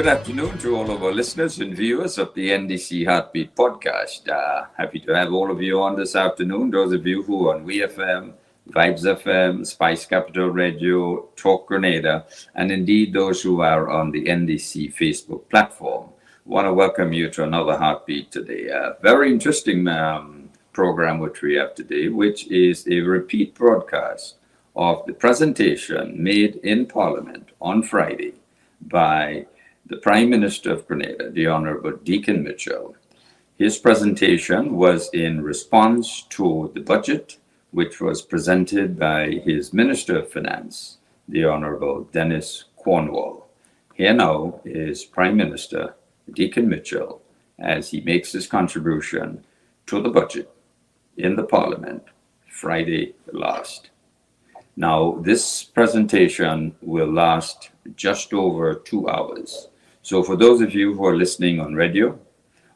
Good afternoon to all of our listeners and viewers of the NDC Heartbeat podcast. Happy to have all of you on this afternoon. Those of you who are on WeFM, Vibes FM, Spice Capital Radio, Talk Grenada, and indeed those who are on the NDC Facebook platform. Want to welcome you to another Heartbeat today. A very interesting program which we have today, which is a repeat broadcast of the presentation made in Parliament on Friday by the Prime Minister of Grenada, the Honorable Deacon Mitchell. His presentation was in response to the budget, which was presented by his Minister of Finance, the Honorable Dennis Cornwall. Here now is Prime Minister Deacon Mitchell as he makes his contribution to the budget in the Parliament Friday last. Now, this presentation will last just over 2 hours. So for those of you who are listening on radio,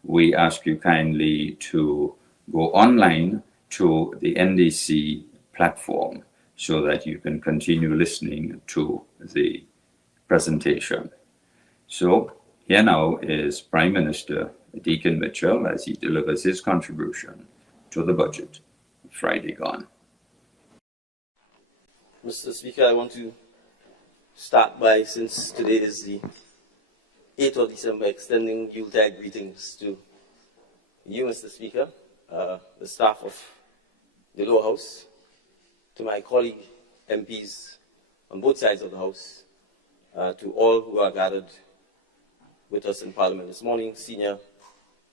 we ask you kindly to go online to the NDC platform so that you can continue listening to the presentation. So here now is Prime Minister Deacon Mitchell as he delivers his contribution to the budget. Friday gone. Mr. Speaker, I want to start by, since today is the 8th of December, extending Yuletide greetings to you, Mr. Speaker, the staff of the lower house, to my colleague MPs on both sides of the house, to all who are gathered with us in Parliament this morning, senior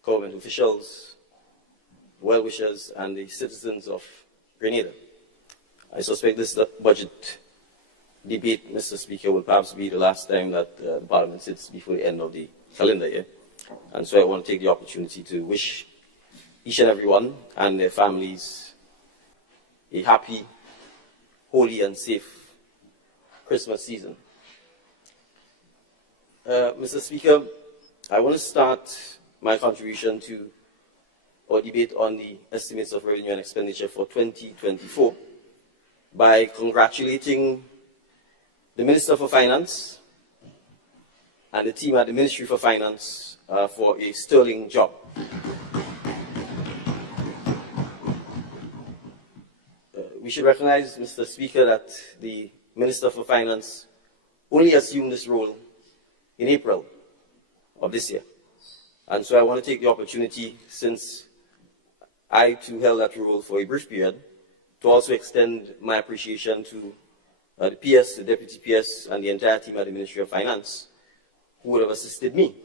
government officials, well-wishers, and the citizens of Grenada. I suspect this budget debate, Mr. Speaker, will perhaps be the last time that the Parliament sits before the end of the calendar year. And so I want to take the opportunity to wish each and every one and their families a happy, holy, and safe Christmas season. Mr. Speaker, I want to start my contribution to our debate on the estimates of revenue and expenditure for 2024 by congratulating the Minister for Finance and the team at the Ministry for Finance for a sterling job. We should recognize, Mr. Speaker, that the Minister for Finance only assumed this role in April of this year. And so I want to take the opportunity, since I too held that role for a brief period, to also extend my appreciation to the PS, the Deputy PS, and the entire team at the Ministry of Finance, who would have assisted me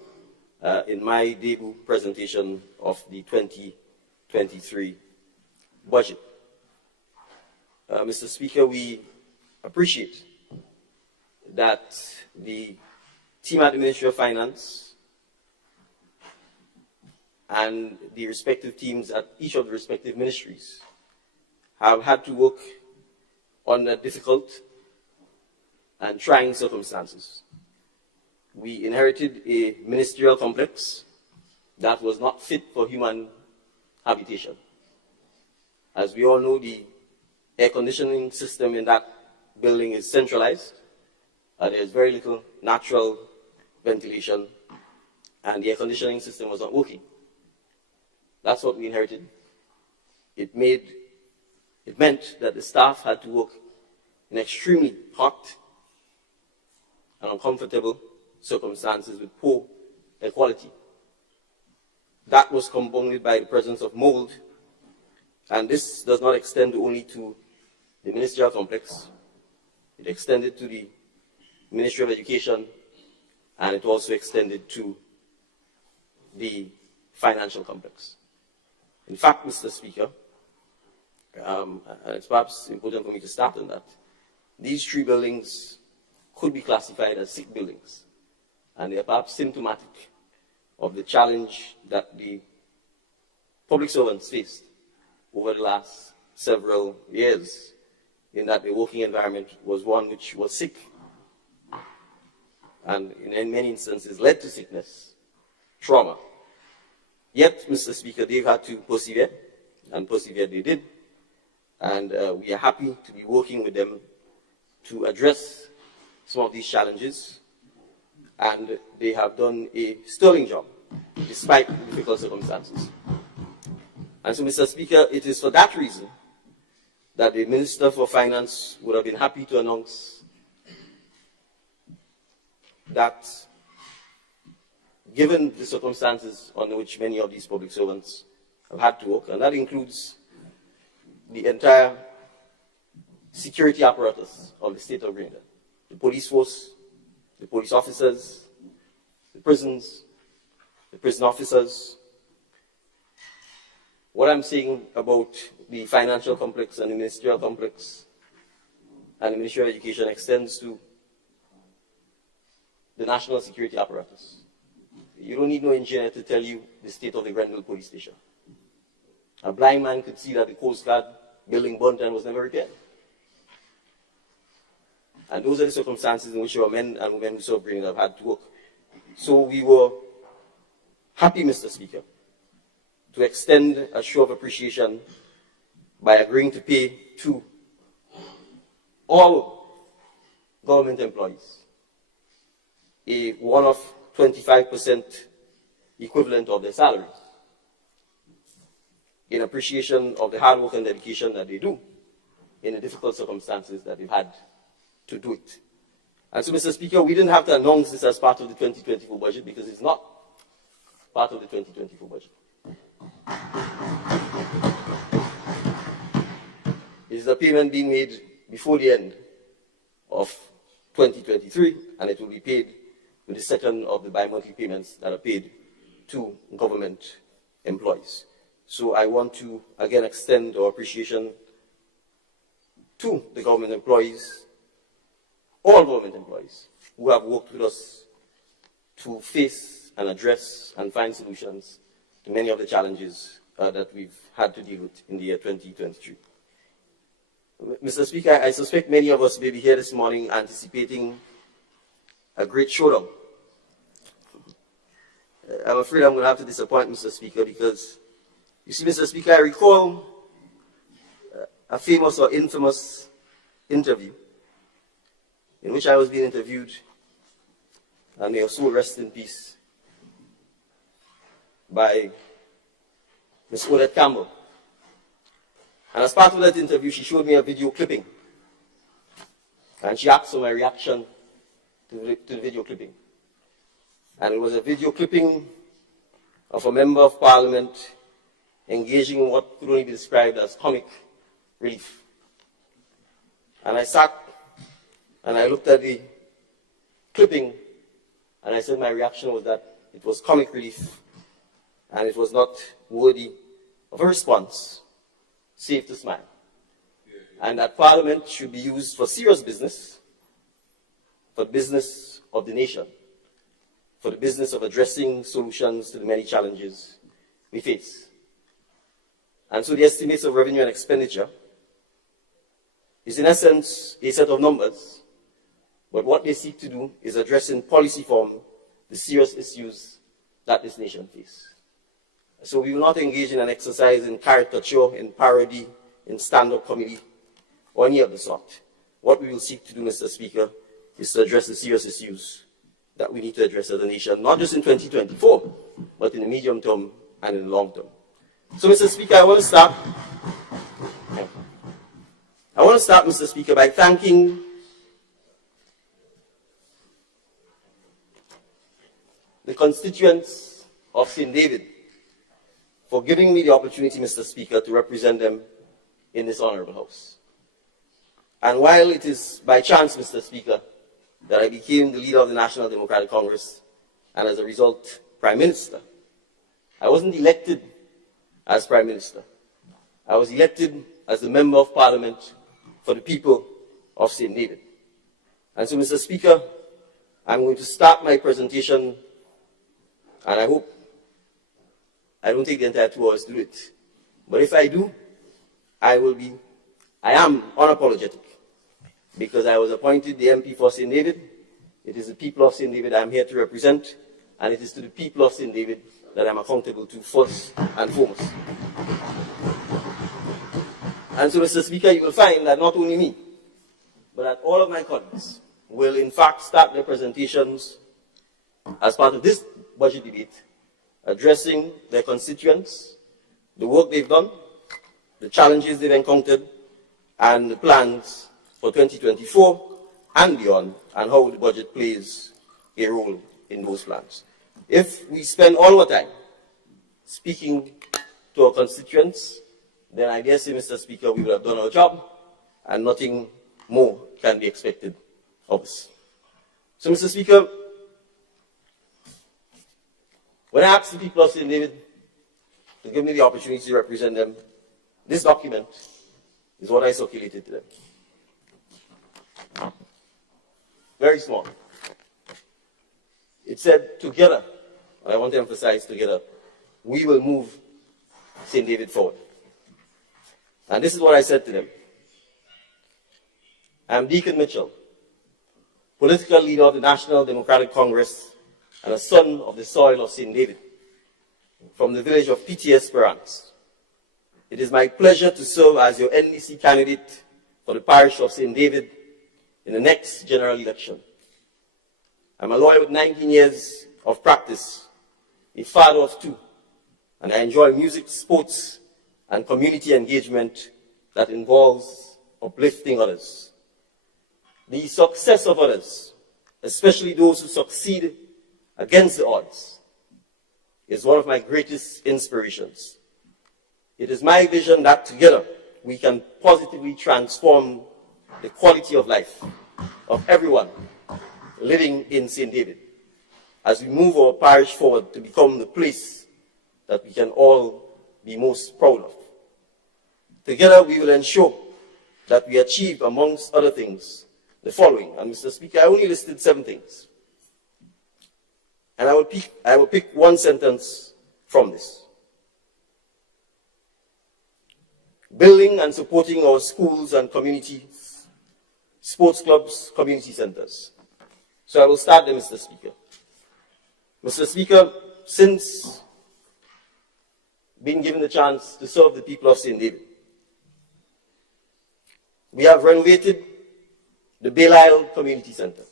in my debut presentation of the 2023 budget. Mr. Speaker, we appreciate that the team at the Ministry of Finance and the respective teams at each of the respective ministries have had to work under difficult and trying circumstances. We inherited a ministerial complex that was not fit for human habitation. As we all know, the air conditioning system in that building is centralized. There is very little natural ventilation, and the air conditioning system was not working. That's what we inherited. It meant that the staff had to work in extremely hot and uncomfortable circumstances with poor air quality. That was compounded by the presence of mold, and this does not extend only to the ministerial complex. It extended to the Ministry of Education, and it also extended to the financial complex. In fact, Mr. Speaker, and it's perhaps important for me to start on that, these three buildings could be classified as sick buildings, and they are perhaps symptomatic of the challenge that the public servants faced over the last several years, in that the working environment was one which was sick, and in many instances led to sickness, trauma. Yet, Mr. Speaker, they've had to persevere, and persevere they did, and we are happy to be working with them to address some of these challenges and they have done a sterling job, despite difficult circumstances. And so, Mr. Speaker, it is for that reason that the Minister for Finance would have been happy to announce that, given the circumstances under which many of these public servants have had to work, and that includes the entire security apparatus of the state of Grenada, the police force, the police officers, the prisons, the prison officers. What I'm saying about the financial complex and the ministerial complex and the Ministry of Education extends to the national security apparatus. You don't need no engineer to tell you the state of the Grenville police station. A blind man could see that the Coast Guard building burnt and was never repaired. And those are the circumstances in which our men and women who serve Grenada have had to work. So we were happy, Mr. Speaker, to extend a show of appreciation by agreeing to pay to all government employees a one-off 25% equivalent of their salary in appreciation of the hard work and dedication that they do in the difficult circumstances that they've had to do it. And so, Mr. Speaker, we didn't have to announce this as part of the 2024 budget because it's not part of the 2024 budget. It is a payment being made before the end of 2023, and it will be paid with the second of the bi-monthly payments that are paid to government employees. So I want to again extend our appreciation to the government employees, all government employees who have worked with us to face and address and find solutions to many of the challenges that we've had to deal with in the year 2023. Mr. Speaker, I suspect many of us may be here this morning anticipating a great showdown. I'm afraid I'm going to have to disappoint Mr. Speaker because, you see, Mr. Speaker, I recall a famous or infamous interview in which I was being interviewed, and may her soul rest in peace, by Ms. Odette Campbell. And as part of that interview, she showed me a video clipping. And she asked for my reaction to the video clipping. And it was a video clipping of a member of parliament engaging in what could only be described as comic relief. And I sat and I looked at the clipping and I said my reaction was that it was comic relief and it was not worthy of a response, save to smile. And that Parliament should be used for serious business, for the business of the nation, for the business of addressing solutions to the many challenges we face. And so the estimates of revenue and expenditure is in essence a set of numbers, but what they seek to do is address in policy form the serious issues that this nation faces. So we will not engage in an exercise in caricature, in parody, in stand-up comedy, or any of the sort. What we will seek to do, Mr. Speaker, is to address the serious issues that we need to address as a nation, not just in 2024, but in the medium term and in the long term. So, Mr. Speaker, I want to start, Mr. Speaker, by thanking the constituents of St. David for giving me the opportunity, Mr. Speaker, to represent them in this honorable house. And while it is by chance, Mr. Speaker, that I became the leader of the National Democratic Congress and as a result, Prime Minister, I wasn't elected as Prime Minister. I was elected as the Member of Parliament for the people of St. David. And so, Mr. Speaker, I'm going to start my presentation, and I hope I don't take the entire 2 hours to do it. But if I do, I am unapologetic, because I was appointed the MP for St. David. It is the people of St. David I'm here to represent, and it is to the people of St. David that I'm accountable to first and foremost. And so, Mr. Speaker, you will find that not only me, but that all of my colleagues will in fact start their presentations as part of this budget debate, addressing their constituents, the work they've done, the challenges they've encountered, and the plans for 2024 and beyond, and how the budget plays a role in those plans. If we spend all our time speaking to our constituents, then I dare say, Mr. Speaker, we will have done our job, and nothing more can be expected of us. So, Mr. Speaker, when I asked the people of St. David to give me the opportunity to represent them, this document is what I circulated to them. Very small. It said, together, and I want to emphasize together, we will move St. David forward. And this is what I said to them. I'm Deacon Mitchell, political leader of the National Democratic Congress and a son of the soil of St. David, from the village of Petit Esperance. It is my pleasure to serve as your NDC candidate for the parish of St. David in the next general election. I'm a lawyer with 19 years of practice, a father of 2, and I enjoy music, sports, and community engagement that involves uplifting others. The success of others, especially those who succeed against the odds, is one of my greatest inspirations. It is my vision that together we can positively transform the quality of life of everyone living in St. David as we move our parish forward to become the place that we can all be most proud of. Together we will ensure that we achieve, amongst other things, the following. And Mr. Speaker, I only listed 7 things. And I will pick one sentence from this. Building and supporting our schools and communities, sports clubs, community centers. So I will start there, Mr. Speaker. Mr. Speaker, since being given the chance to serve the people of St. David, we have renovated the Belial Community Center.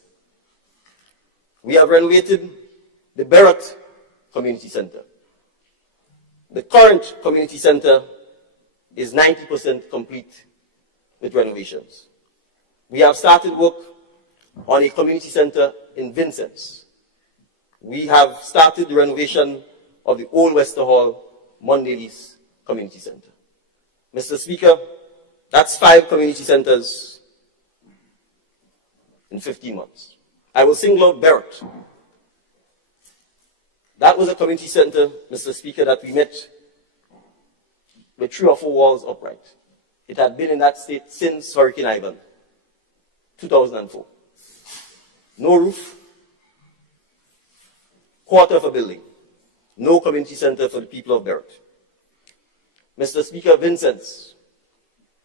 We have renovated the Barrett Community Center. The current community center is 90% complete with renovations. We have started work on a community center in Vincennes. We have started the renovation of the Old Wester Hall Mondays Community Center. Mr. Speaker, that's 5 community centers in 15 months. I will single out Barrett. That was a community center, Mr. Speaker, that we met with 3 or 4 walls upright. It had been in that state since Hurricane Ivan, 2004. No roof, quarter of a building, no community center for the people of Barrett. Mr. Speaker, Vincennes,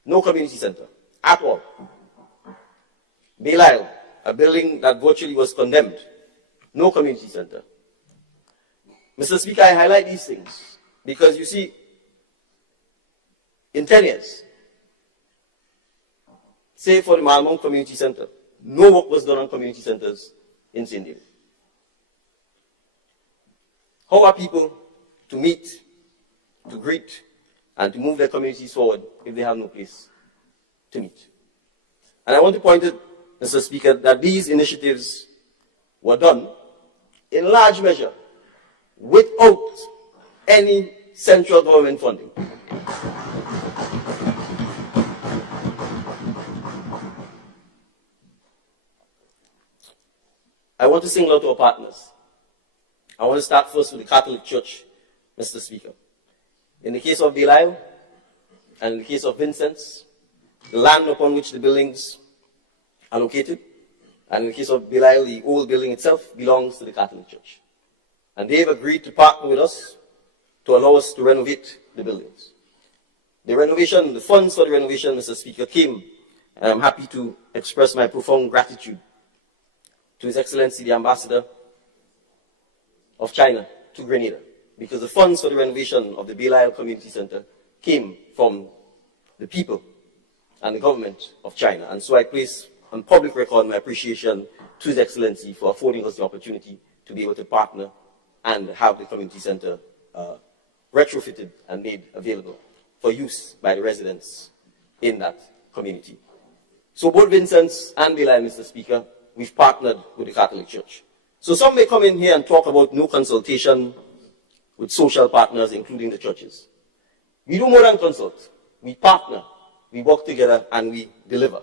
no community center at all. Belial, a building that virtually was condemned, no community center. Mr. Speaker, I highlight these things because you see, in 10 years, say for the Malmont Community Center, no work was done on community centers in St. David. How are people to meet, to greet, and to move their communities forward if they have no place to meet? And I want to point out, Mr. Speaker, that these initiatives were done in large measure without any central government funding. I want to single out our partners. I want to start first with the Catholic Church, Mr. Speaker. In the case of Belial and in the case of Vincennes, the land upon which the buildings are located, and in the case of Belial, the old building itself belongs to the Catholic Church. And they've agreed to partner with us to allow us to renovate the buildings. The renovation, the funds for the renovation, Mr. Speaker, came, and I'm happy to express my profound gratitude to His Excellency the Ambassador of China to Grenada, because the funds for the renovation of the Belial Community Center came from the people and the government of China. And so I place on public record my appreciation to His Excellency for affording us the opportunity to be able to partner and have the community center retrofitted and made available for use by the residents in that community. So both Vincent's and Belay, Mr. Speaker, we've partnered with the Catholic Church. So some may come in here and talk about no consultation with social partners, including the churches. We do more than consult. We partner, we work together, and we deliver.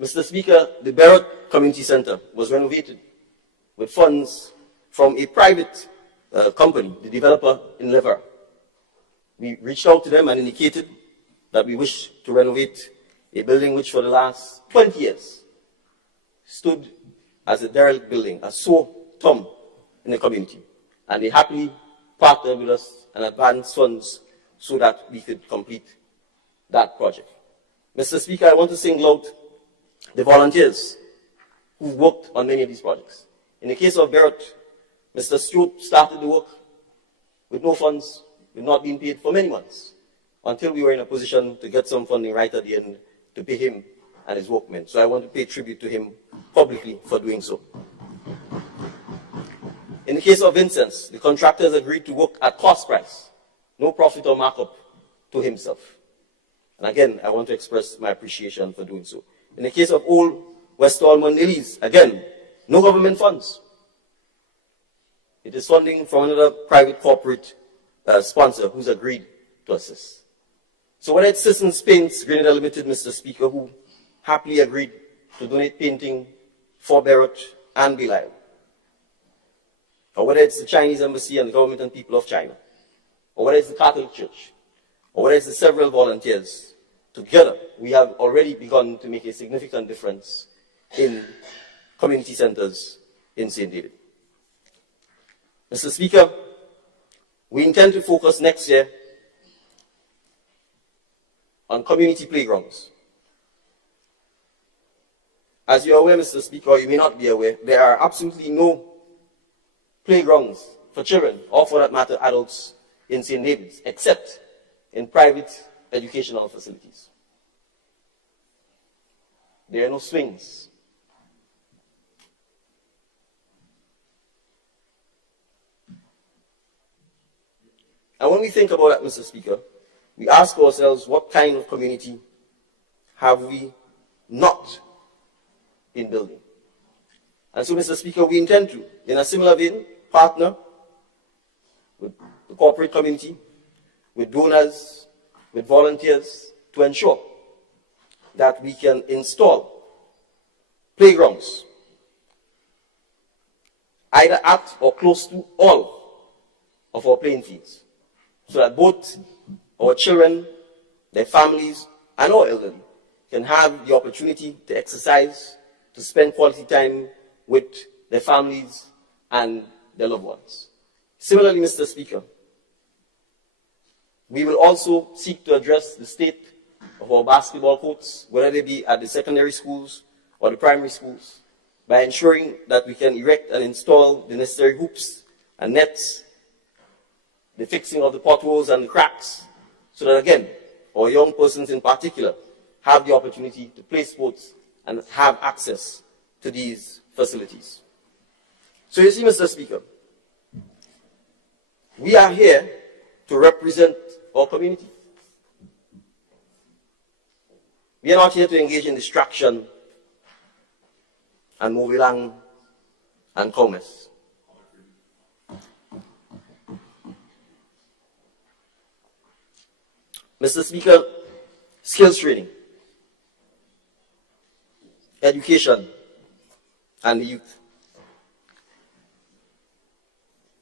Mr. Speaker, the Beirut Community Center was renovated with funds from a private company, the developer in Lever. We reached out to them and indicated that we wish to renovate a building which for the last 20 years stood as a derelict building, a sore thumb in the community. And they happily partnered with us and advanced funds so that we could complete that project. Mr. Speaker, I want to single out the volunteers who worked on many of these projects. In the case of Beirut, Mr. Stewart started the work with no funds, with not being paid for many months, until we were in a position to get some funding right at the end to pay him and his workmen. So I want to pay tribute to him publicly for doing so. In the case of Vincent's, the contractors agreed to work at cost price, no profit or markup to himself. And again, I want to express my appreciation for doing so. In the case of Old West Almond Lilies, again, no government funds. It is funding from another private corporate sponsor who's agreed to assist. So whether it's Citizens Paints, Grenada Limited, Mr. Speaker, who happily agreed to donate painting for Beirut and Belay, or whether it's the Chinese Embassy and the government and people of China, or whether it's the Catholic Church, or whether it's the several volunteers, together we have already begun to make a significant difference in community centers in St. David. Mr. Speaker, we intend to focus next year on community playgrounds. As you are aware, Mr. Speaker, or you may not be aware, there are absolutely no playgrounds for children, or for that matter, adults in St. David's, except in private educational facilities. There are no swings. And when we think about that, Mr. Speaker, we ask ourselves, what kind of community have we not been building? And so, Mr. Speaker, we intend to, in a similar vein, partner with the corporate community, with donors, with volunteers, to ensure that we can install playgrounds either at or close to all of our playing fields, so that both our children, their families, and our elderly can have the opportunity to exercise, to spend quality time with their families and their loved ones. Similarly, Mr. Speaker, we will also seek to address the state of our basketball courts, whether they be at the secondary schools or the primary schools, by ensuring that we can erect and install the necessary hoops and nets, the fixing of the potholes and the cracks, so that again, our young persons in particular have the opportunity to play sports and have access to these facilities. So you see, Mr. Speaker, we are here to represent our community. We are not here to engage in distraction and movilang and commerce. Mr. Speaker, skills training, education, and the youth.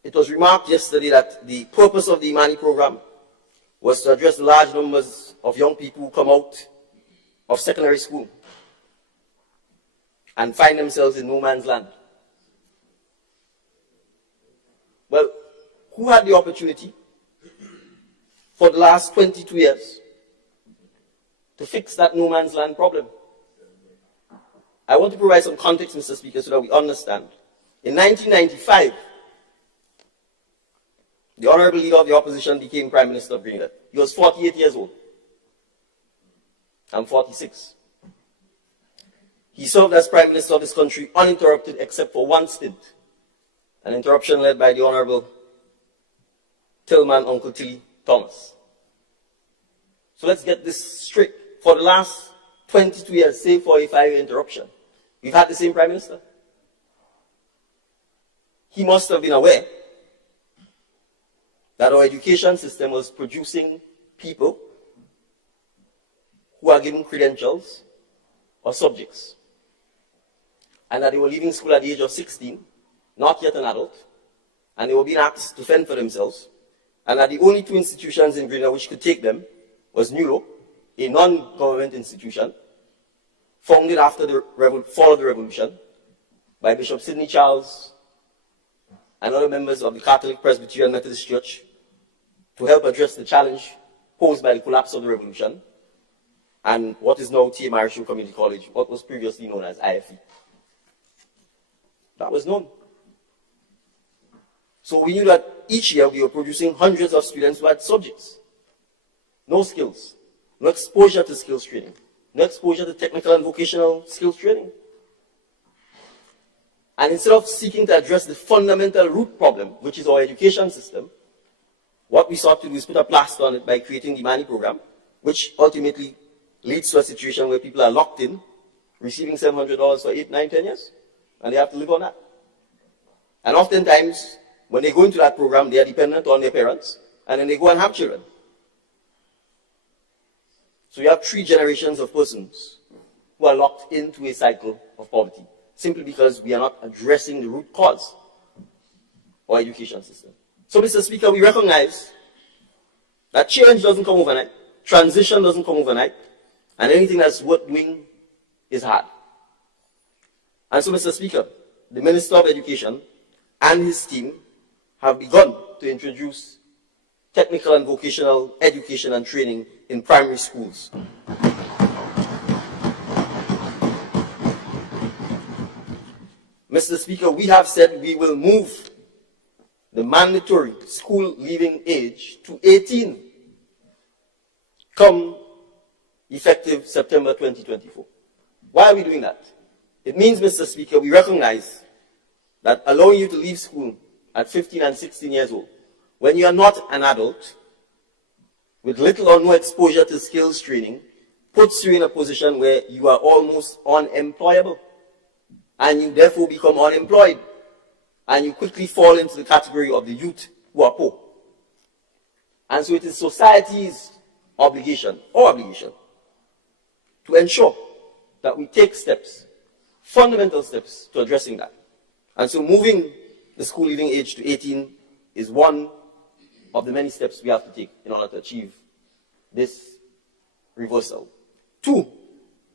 It was remarked yesterday that the purpose of the Imani program was to address the large numbers of young people who come out of secondary school and find themselves in no man's land. Well, who had the opportunity for the last 22 years to fix that no man's land problem? I want to provide some context, Mr. Speaker, so that we understand. In 1995, the Honorable Leader of the Opposition became Prime Minister of Grenada. He was 48 years old. I'm 46. He served as Prime Minister of this country uninterrupted except for one stint, an interruption led by the Honorable Tillman Uncle Tilly Thomas. So let's get this straight. For the last 22 years, save for a 5-year interruption, we've had the same Prime Minister. He must have been aware that our education system was producing people who are given credentials or subjects, and that they were leaving school at the age of 16, not yet an adult, and they were being asked to fend for themselves, and that the only 2 institutions in Grenada which could take them was NULO, a non-government institution, founded after the fall of the revolution by Bishop Sidney Charles and other members of the Catholic Presbyterian Methodist Church to help address the challenge posed by the collapse of the revolution and what is now T.A. Marischal Community College, what was previously known as IFE. That was known. So we knew that each year we were producing hundreds of students who had subjects, no skills, no exposure to skills training, no exposure to technical and vocational skills training. And instead of seeking to address the fundamental root problem, which is our education system, what we sought to do is put a plaster on it by creating the MANI program, which ultimately leads to a situation where people are locked in, receiving $700 for 8, 9, 10 years, and they have to live on that. And oftentimes, when they go into that program, they are dependent on their parents, and then they go and have children. So you have 3 generations of persons who are locked into a cycle of poverty, simply because we are not addressing the root cause of our education system. So, Mr. Speaker, we recognize that change doesn't come overnight, transition doesn't come overnight, and anything that's worth doing is hard. And so, Mr. Speaker, the Minister of Education and his team have begun to introduce technical and vocational education and training in primary schools. Mr. Speaker, we have said we will move the mandatory school leaving age to 18 come effective September 2024. Why are we doing that? It means, Mr. Speaker, we recognize that allowing you to leave school at 15 and 16 years old, when you are not an adult, with little or no exposure to skills training, puts you in a position where you are almost unemployable, and you therefore become unemployed, and you quickly fall into the category of the youth who are poor. And so it is society's obligation, or obligation, to ensure that we take steps, fundamental steps, to addressing that. And so moving the school leaving age to 18 is one of the many steps we have to take in order to achieve this reversal. 2,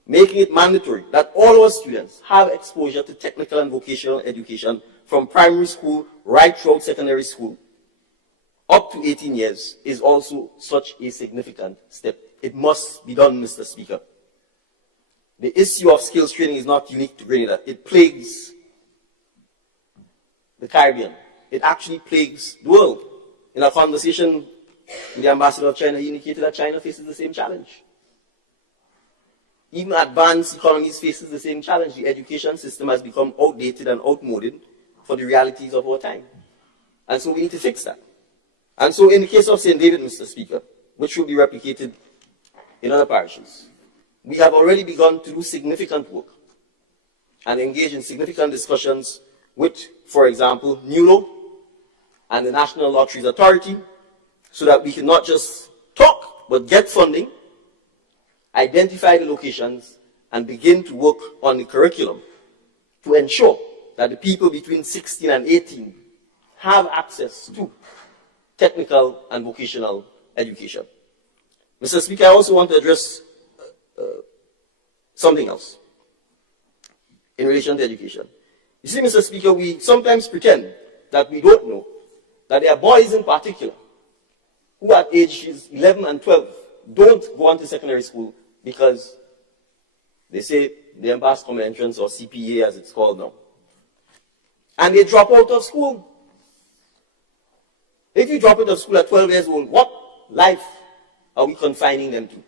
making it mandatory that all our students have exposure to technical and vocational education from primary school right throughout secondary school up to 18 years is also such a significant step. It must be done, Mr. Speaker. The issue of skills training is not unique to Grenada. It plagues the Caribbean. It actually plagues the world. In a conversation with the ambassador of China, he indicated that China faces the same challenge. Even advanced economies faces the same challenge. The education system has become outdated and outmoded for the realities of our time. And so we need to fix that. And so in the case of St. David, Mr. Speaker, which will be replicated in other parishes, we have already begun to do significant work and engage in significant discussions with, for example, NULO and the National Lotteries Authority, so that we can not just talk, but get funding, identify the locations, and begin to work on the curriculum to ensure that the people between 16 and 18 have access to technical and vocational education. Mr. Speaker, I also want to address something else in relation to education. You see, Mr. Speaker, we sometimes pretend that we don't know that there are boys in particular who at ages 11 and 12 don't go on to secondary school because they say they didn't pass common entrance, or CPA as it's called now. And they drop out of school. If you drop out of school at 12 years old, what life are we confining them to?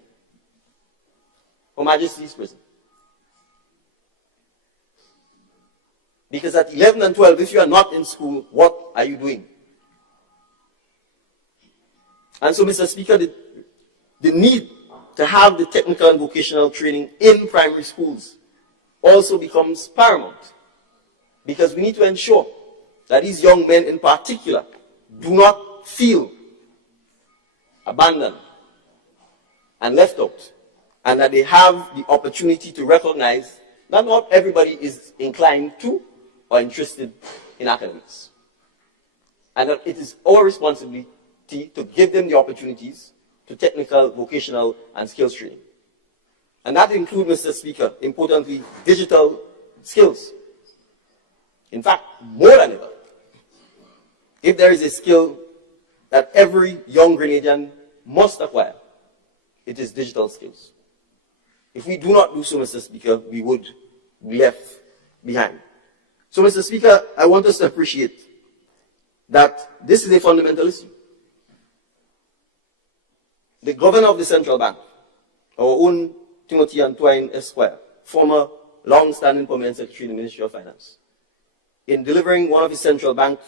Her Majesty's prison. Because at 11 and 12, if you are not in school, what are you doing? And so, Mr. Speaker, the need to have the technical and vocational training in primary schools also becomes paramount. Because we need to ensure that these young men in particular do not feel abandoned and left out, and that they have the opportunity to recognize that not everybody is inclined to or interested in academics. And that it is our responsibility to give them the opportunities to technical, vocational, and skills training. And that includes, Mr. Speaker, importantly, digital skills. In fact, more than ever, if there is a skill that every young Grenadian must acquire, it is digital skills. If we do not do so, Mr. Speaker, we would be left behind. So, Mr. Speaker, I want us to appreciate that this is a fundamental issue. The governor of the central bank, our own Timothy Antoine Esquire, former long-standing permanent secretary in the Ministry of Finance, in delivering one of his central bank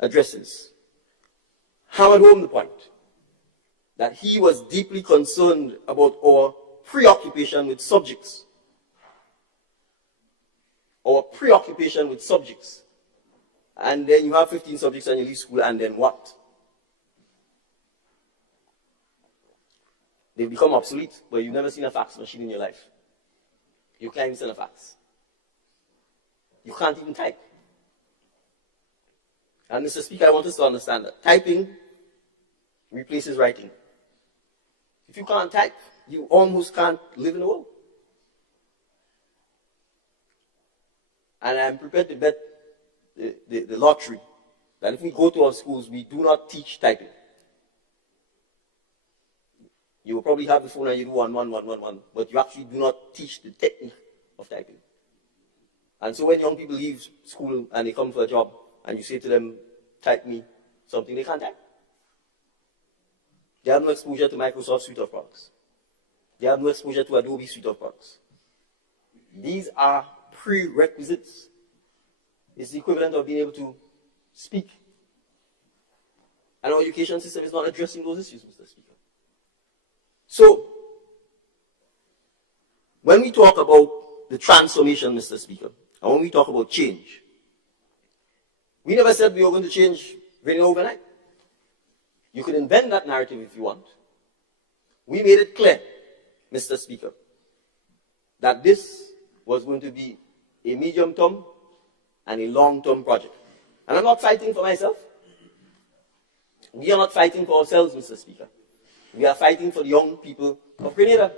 addresses, hammered home the point that he was deeply concerned about our preoccupation with subjects. Our preoccupation with subjects. And then you have 15 subjects and you leave school, and then what? They become obsolete, but you've never seen a fax machine in your life. You can't even send a fax. You can't even type. And Mr. Speaker, I want us to understand that typing replaces writing. If you can't type, you almost can't live in the world. And I'm prepared to bet the lottery that if we go to our schools, we do not teach typing. You will probably have the phone and you do 11111, but you actually do not teach the technique of typing. And so when young people leave school and they come for a job, and you say to them, type me something, they can't type. They have no exposure to Microsoft suite of products. They have no exposure to Adobe suite of products. These are prerequisites. It's the equivalent of being able to speak. And our education system is not addressing those issues, Mr. Speaker. So, when we talk about the transformation, Mr. Speaker, and when we talk about change, we never said we were going to change really overnight. You can invent that narrative if you want. We made it clear, Mr. Speaker, that this was going to be a medium-term and a long-term project. And I'm not fighting for myself. We are not fighting for ourselves, Mr. Speaker. We are fighting for the young people of Grenada.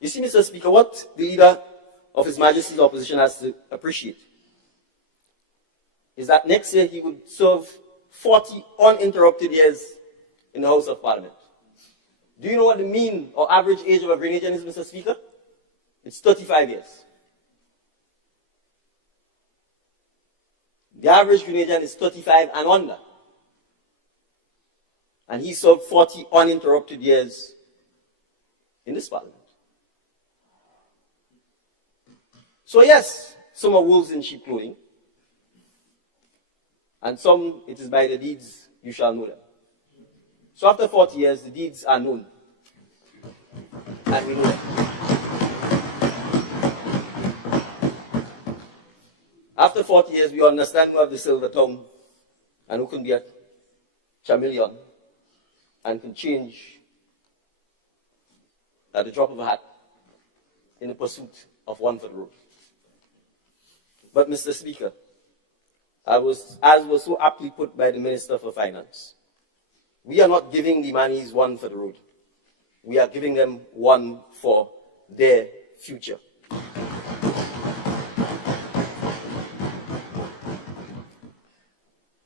You see, Mr. Speaker, what the leader of His Majesty's opposition has to appreciate is that next year he would serve 40 uninterrupted years in the House of Parliament. Do you know what the mean or average age of a Grenadian is, Mr. Speaker? It's 35 years. The average Grenadian is 35 and under. And he served 40 uninterrupted years in this parliament. So yes, some are wolves in sheep clothing. And some, it is by the deeds you shall know them. So after 40 years, the deeds are known. And we know them. After 40 years, we understand who have the silver tongue and who can be a chameleon and can change at the drop of a hat in the pursuit of one for the road. But Mr. Speaker, as was so aptly put by the Minister for Finance, we are not giving the Manis one for the road. We are giving them one for their future.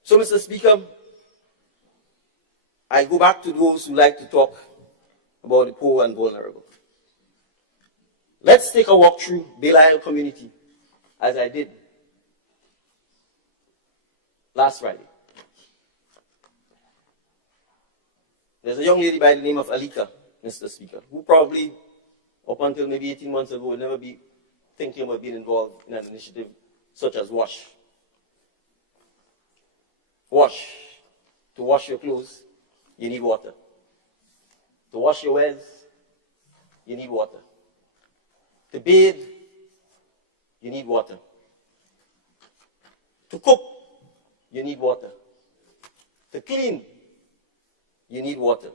So, Mr. Speaker, I go back to those who like to talk about the poor and vulnerable. Let's take a walk through Belial community, as I did last Friday. There's a young lady by the name of Alika, Mr. Speaker, who probably up until maybe 18 months ago, would never be thinking about being involved in an initiative such as WASH. WASH. To wash your clothes, you need water. To wash your wares, you need water. To bathe, you need water. To cook, you need water. To clean, you need water.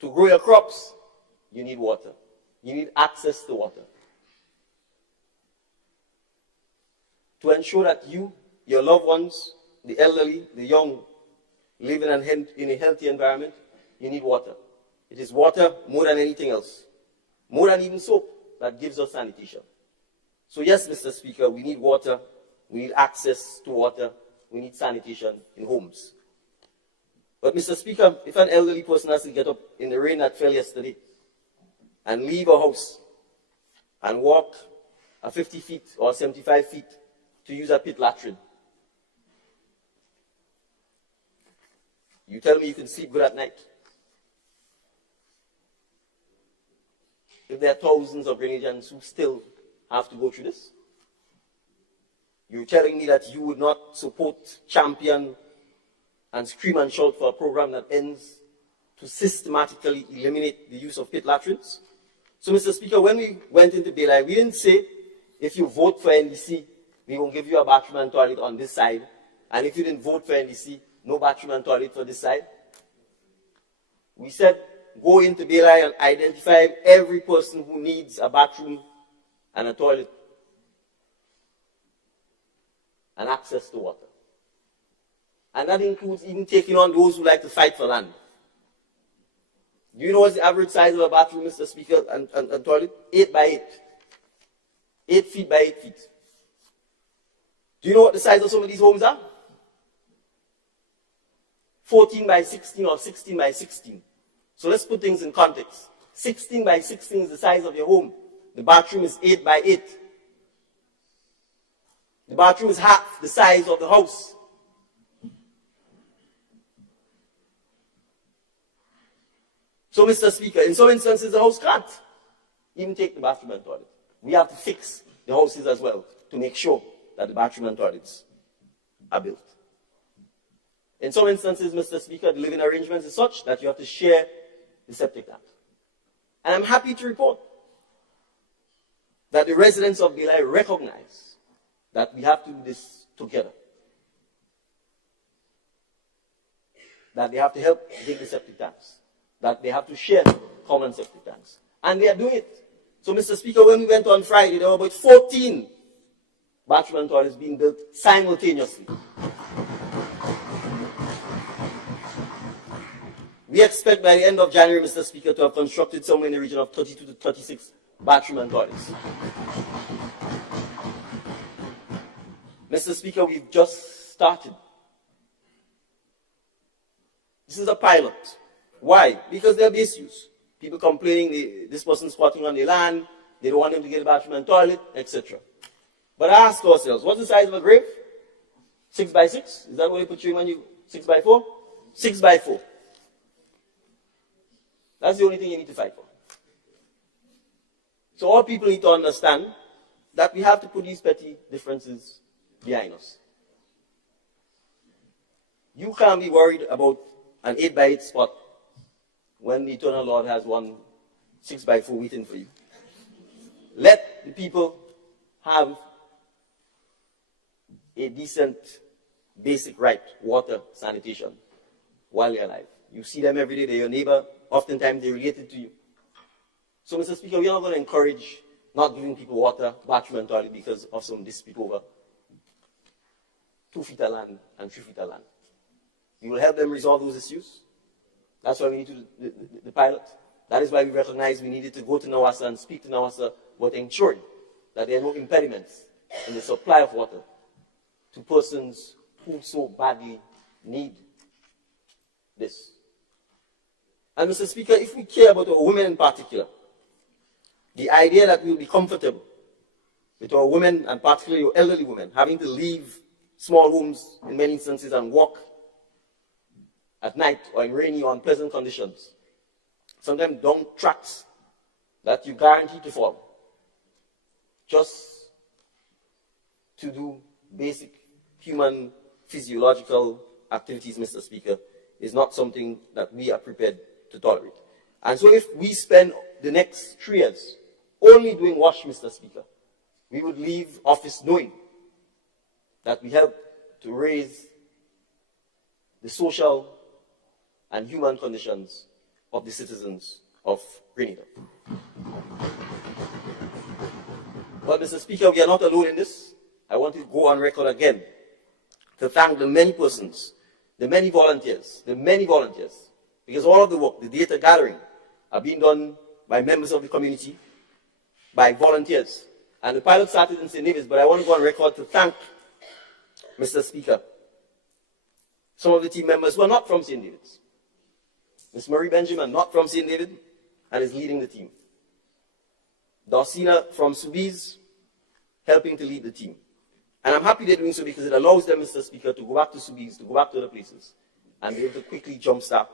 To grow your crops, you need water. You need access to water. To ensure that you, your loved ones, the elderly, the young, live in a healthy environment, you need water. It is water more than anything else. More than even soap that gives us sanitation. So yes, Mr. Speaker, we need water. We need access to water. We need sanitation in homes. But Mr. Speaker, if an elderly person has to get up in the rain that fell yesterday and leave a house and walk a 50 feet or 75 feet to use a pit latrine, you tell me you can sleep good at night? If there are thousands of Grenadians who still have to go through this? You're telling me that you would not support, champion, and scream and shout for a program that ends to systematically eliminate the use of pit latrines? So, Mr. Speaker, when we went into daylight, we didn't say, if you vote for NDC, we will give you a bathroom and toilet on this side, and if you didn't vote for NDC, no bathroom and toilet for this side. We said, go into daylight and identify every person who needs a bathroom and a toilet and access to water. And that includes even taking on those who like to fight for land. Do you know what's the average size of a bathroom, Mr. Speaker, and toilet? 8 by 8. 8 feet by 8 feet. Do you know what the size of some of these homes are? 14 by 16 or 16 by 16. So let's put things in context. 16 by 16 is the size of your home. The bathroom is 8 by 8. The bathroom is half the size of the house. So, Mr. Speaker, in some instances, the house can't even take the bathroom and toilet. We have to fix the houses as well to make sure that the bathroom and toilets are built. In some instances, Mr. Speaker, the living arrangements is such that you have to share the septic tank. And I'm happy to report that the residents of Belay recognize that we have to do this together. That they have to help dig the septic tanks. That they have to share common septic tanks. And they are doing it. So, Mr. Speaker, when we went on Friday, there were about 14 bathroom and toilets being built simultaneously. We expect by the end of January, Mr. Speaker, to have constructed somewhere in the region of 32 to 36 bathroom and toilets. Mr. Speaker, we've just started. This is a pilot. Why? Because there are issues. People complaining this person's squatting on their land, they don't want them to get a bathroom and toilet, etc. But ask ourselves, what's the size of a grave? 6 by 6? Is that what you put you in when you 6 by 4? 6 by 4. That's the only thing you need to fight for. So all people need to understand that we have to put these petty differences behind us. You can't be worried about an 8 by 8 spot when the eternal Lord has one 6 by 4 waiting for you. Let the people have a decent, basic right, water, sanitation, while they're alive. You see them every day, they're your neighbor, oftentimes they're related to you. So, Mr. Speaker, we are not going to encourage not giving people water, bathroom and toilet because of some dispute over 2 feet of land and 3 feet of land. You will help them resolve those issues. That's why we need to do the pilot. That is why we recognize we needed to go to Nawasa and speak to Nawasa about ensuring that there are no impediments in the supply of water to persons who so badly need this. And Mr. Speaker, if we care about our women in particular, the idea that we will be comfortable with our women, and particularly our elderly women, having to leave small homes in many instances and walk at night or in rainy or unpleasant conditions, sometimes down tracks that you guarantee to follow just to do basic human physiological activities, Mr. Speaker, is not something that we are prepared to tolerate. And so if we spend the next 3 years only doing wash, Mr. Speaker, we would leave office knowing that we helped to raise the social and human conditions of the citizens of Grenada. But, Mr. Speaker, we are not alone in this. I want to go on record again to thank the many persons, the many volunteers, because all of the work, the data gathering, are being done by members of the community, by volunteers. And the pilot started in St. David's, but I want to go on record to thank, Mr. Speaker, some of the team members who are not from St. David's. Ms. Marie Benjamin, not from St. David, and is leading the team. Dorsina from Subiz, helping to lead the team. And I'm happy they're doing so because it allows them, Mr. Speaker, to go back to Subiz, to go back to other places, and be able to quickly jumpstart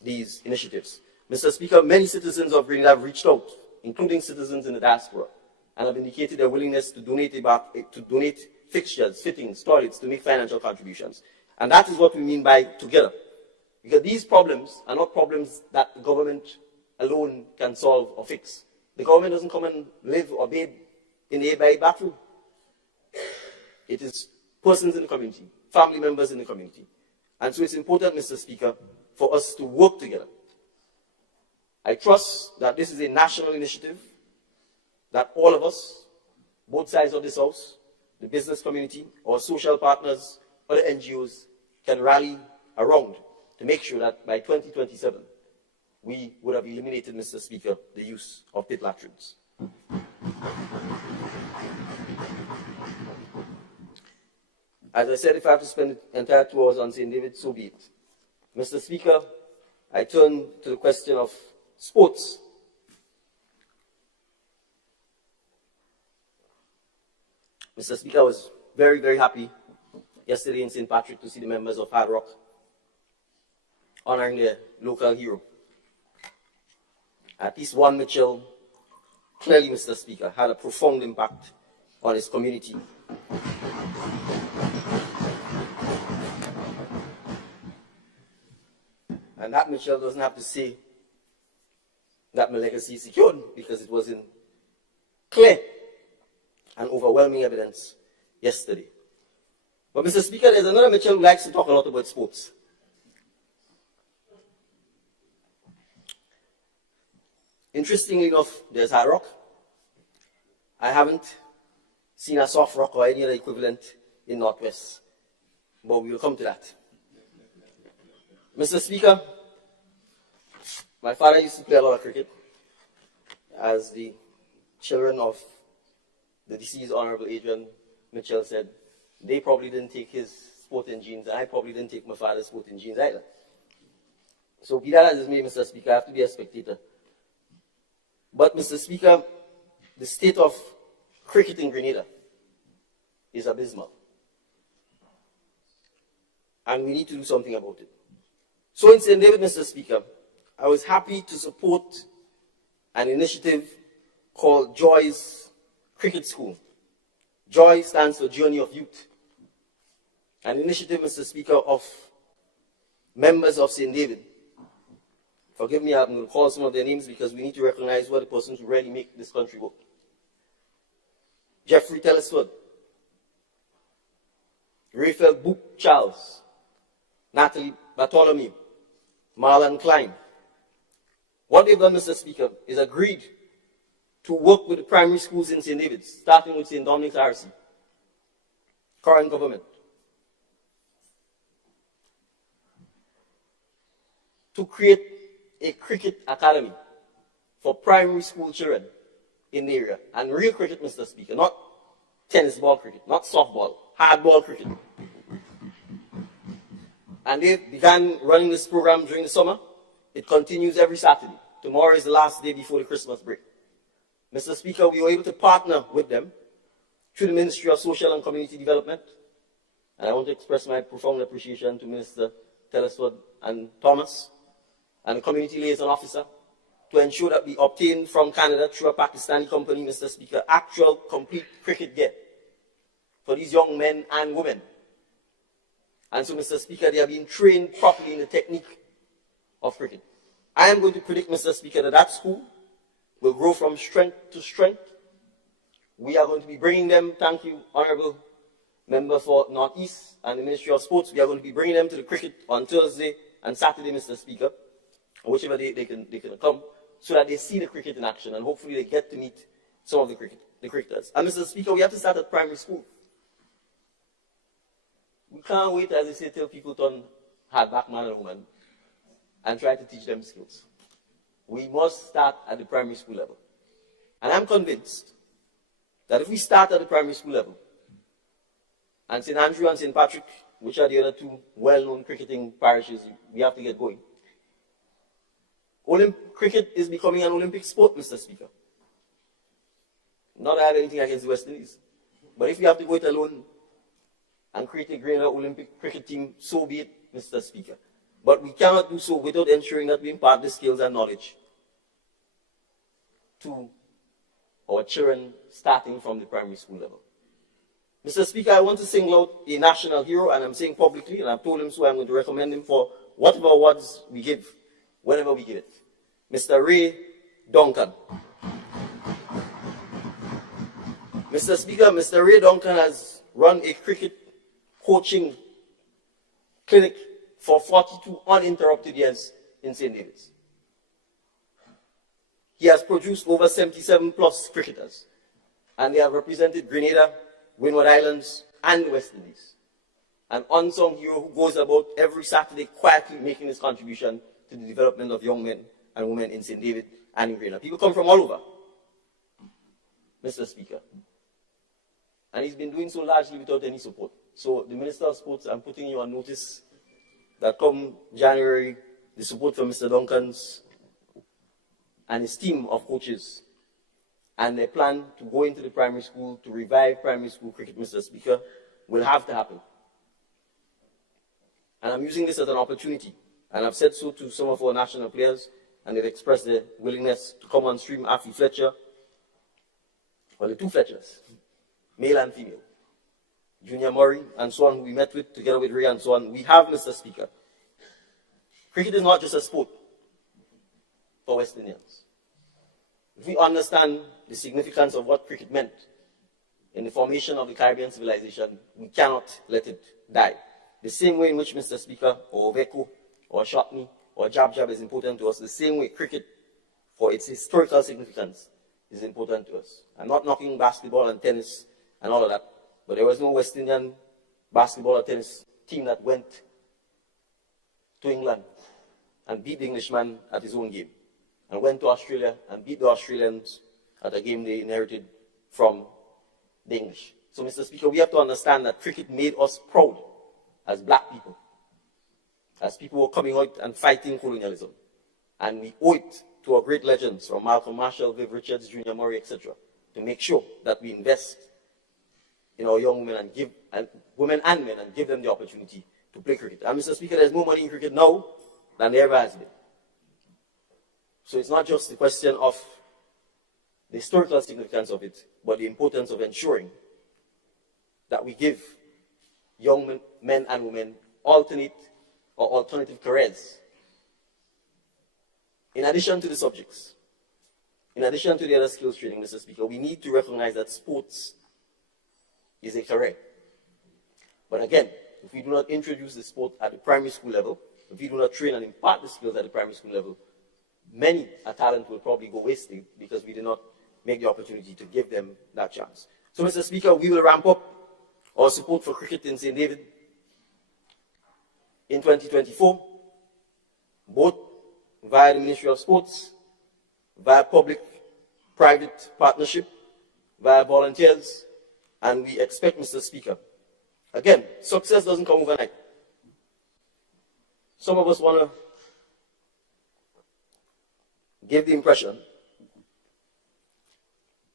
these initiatives. Mr. Speaker, many citizens of Grenada have reached out, including citizens in the diaspora, and have indicated their willingness to donate fixtures, fittings, toilets, to make financial contributions. And that is what we mean by together. Because these problems are not problems that the government alone can solve or fix. The government doesn't come and live or bathe in the 8x8 bathroom. It is persons in the community, family members in the community. And so it's important, Mr. Speaker, for us to work together. I trust that this is a national initiative that all of us, both sides of this house, the business community, our social partners, other NGOs, can rally around to make sure that by 2027, we would have eliminated, Mr. Speaker, the use of pit latrines. As I said, if I have to spend the entire 2 hours on St. David, so be it. Mr. Speaker, I turn to the question of sports. Mr. Speaker, I was very, very happy yesterday in St. Patrick to see the members of Hard Rock honoring their local hero. At least one Mitchell, clearly, Mr. Speaker, had a profound impact on his community. And that Mitchell doesn't have to say that my legacy is secured, because it was in clear and overwhelming evidence yesterday. But, Mr. Speaker, there's another Mitchell who likes to talk a lot about sports. Interestingly enough, there's hard rock. I haven't seen a soft rock or any other equivalent in Northwest, but we will come to that. Mr. Speaker, my father used to play a lot of cricket. As the children of the deceased Honorable Adrian Mitchell said, they probably didn't take his sporting genes, and I probably didn't take my father's sporting genes either. So be that as it may, Mr. Speaker, I have to be a spectator. But, Mr. Speaker, the state of cricket in Grenada is abysmal. And we need to do something about it. So in St. David, Mr. Speaker, I was happy to support an initiative called Joy's Cricket School. Joy stands for Journey of Youth. An initiative, Mr. Speaker, of members of St. David. Forgive me, I'm going to call some of their names because we need to recognize what the persons who really make this country work. Jeffrey Telesford, Raphael Boop Charles, Natalie Bartholomew, Marlon Klein. What they've done, Mr. Speaker, is agreed to work with the primary schools in St. David's, starting with St. Dominic's RC, current government, to create a cricket academy for primary school children in the area. And real cricket, Mr. Speaker, not tennis ball cricket, not softball, hardball cricket. And they began running this program during the summer. It continues every Saturday. Tomorrow is the last day before the Christmas break. Mr. Speaker, we were able to partner with them through the Ministry of Social and Community Development. And I want to express my profound appreciation to Minister Telesford and Thomas, and the Community Liaison Officer, to ensure that we obtain from Canada through a Pakistani company, Mr. Speaker, actual complete cricket gear for these young men and women. And so, Mr. Speaker, they are being trained properly in the technique of cricket. I am going to predict, Mr. Speaker, that that school will grow from strength to strength. We are going to be bringing them, thank you, Honorable Member for Northeast and the Ministry of Sports, we are going to be bringing them to the cricket on Thursday and Saturday, Mr. Speaker, or whichever day they can come, so that they see the cricket in action and hopefully they get to meet some of the cricketers. And Mr. Speaker, we have to start at primary school. We can't wait, as they say, till people turn hard back man and woman and try to teach them skills. We must start at the primary school level. And I'm convinced that if we start at the primary school level, and St. Andrew and St. Patrick, which are the other two well-known cricketing parishes, we have to get going. Cricket is becoming an Olympic sport, Mr. Speaker. Not that I have anything against the West Indies, but if we have to go it alone and create a greater Olympic cricket team, so be it, Mr. Speaker. But we cannot do so without ensuring that we impart the skills and knowledge to our children starting from the primary school level. Mr. Speaker, I want to single out a national hero, and I'm saying publicly, and I've told him so, I'm going to recommend him for whatever awards we give, whenever we give it. Mr. Ray Duncan. Mr. Speaker, Mr. Ray Duncan has run a cricket coaching clinic for 42 uninterrupted years in St. David's. He has produced over 77 plus cricketers, and they have represented Grenada, Windward Islands, and the West Indies. An unsung hero who goes about every Saturday quietly making his contribution to the development of young men and women in St. David and in Grenada. People come from all over, Mr. Speaker. And he's been doing so largely without any support. So the Minister of Sports, I'm putting you on notice that come January, the support from Mr. Duncan's and his team of coaches and their plan to go into the primary school, to revive primary school cricket, Mr. Speaker, will have to happen. And I'm using this as an opportunity, and I've said so to some of our national players, and they've expressed their willingness to come on stream. Afi Fletcher, or the two Fletchers, male and female, Junior Murray and so on, who we met with, together with Ray and so on. We have, Mr. Speaker, cricket is not just a sport for West Indians. If we understand the significance of what cricket meant in the formation of the Caribbean civilization, we cannot let it die. The same way in which, Mr. Speaker, or Oveko, or Shotney, or Jab Jab is important to us, the same way cricket, for its historical significance, is important to us. I'm not knocking basketball and tennis and all of that, but there was no West Indian basketball or tennis team that went to England and beat the Englishman at his own game, and went to Australia and beat the Australians at a game they inherited from the English. So, Mr. Speaker, we have to understand that cricket made us proud as black people, as people who were coming out and fighting colonialism. And we owe it to our great legends from Malcolm Marshall, Viv Richards, Junior Murray, etc., to make sure that we invest in our young women and women and men and give them the opportunity to play cricket. And, Mr. Speaker, there's more money in cricket now than there ever has been. So it's not just the question of the historical significance of it, but the importance of ensuring that we give young men and women alternate or alternative careers. In addition to the subjects, in addition to the other skills training, Mr. Speaker, we need to recognize that sports is a career. But again, if we do not introduce the sport at the primary school level, if we do not train and impart the skills at the primary school level, many a talent will probably go wasted because we did not make the opportunity to give them that chance. So, Mr. Speaker, we will ramp up our support for cricket in St. David in 2024, both via the Ministry of Sports, via public-private partnership, via volunteers, and we expect, Mr. Speaker, again, success doesn't come overnight. Some of us want to give the impression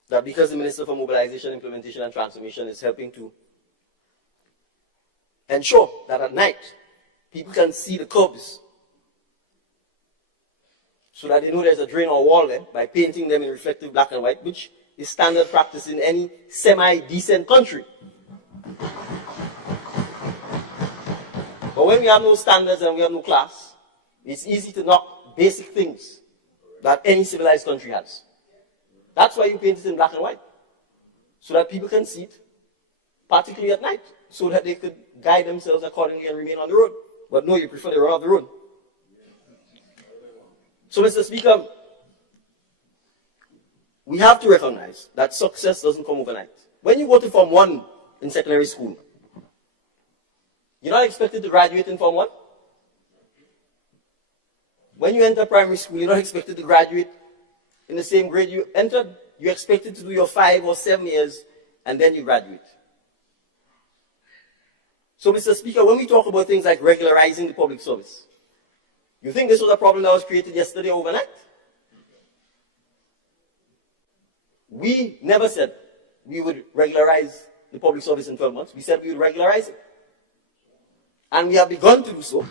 that because the Minister for Mobilization, Implementation and Transformation is helping to ensure that at night people can see the curbs so that they know there's a drain or wall there by painting them in reflective black and white, which is standard practice in any semi-decent country. But when we have no standards and we have no class, it's easy to knock basic things that any civilized country has. That's why you paint it in black and white, so that people can see it, particularly at night, so that they could guide themselves accordingly and remain on the road. But no, you prefer to run off the road. So, Mr. Speaker, we have to recognize that success doesn't come overnight. When you go to Form 1 in secondary school, you're not expected to graduate in Form 1. When you enter primary school, you're not expected to graduate in the same grade you entered. You're expected to do your 5 or 7 years, and then you graduate. So, Mr. Speaker, when we talk about things like regularizing the public service, you think this was a problem that was created yesterday overnight? We never said we would regularize the public service in 12 months. We said we would regularize it. And we have begun to do so.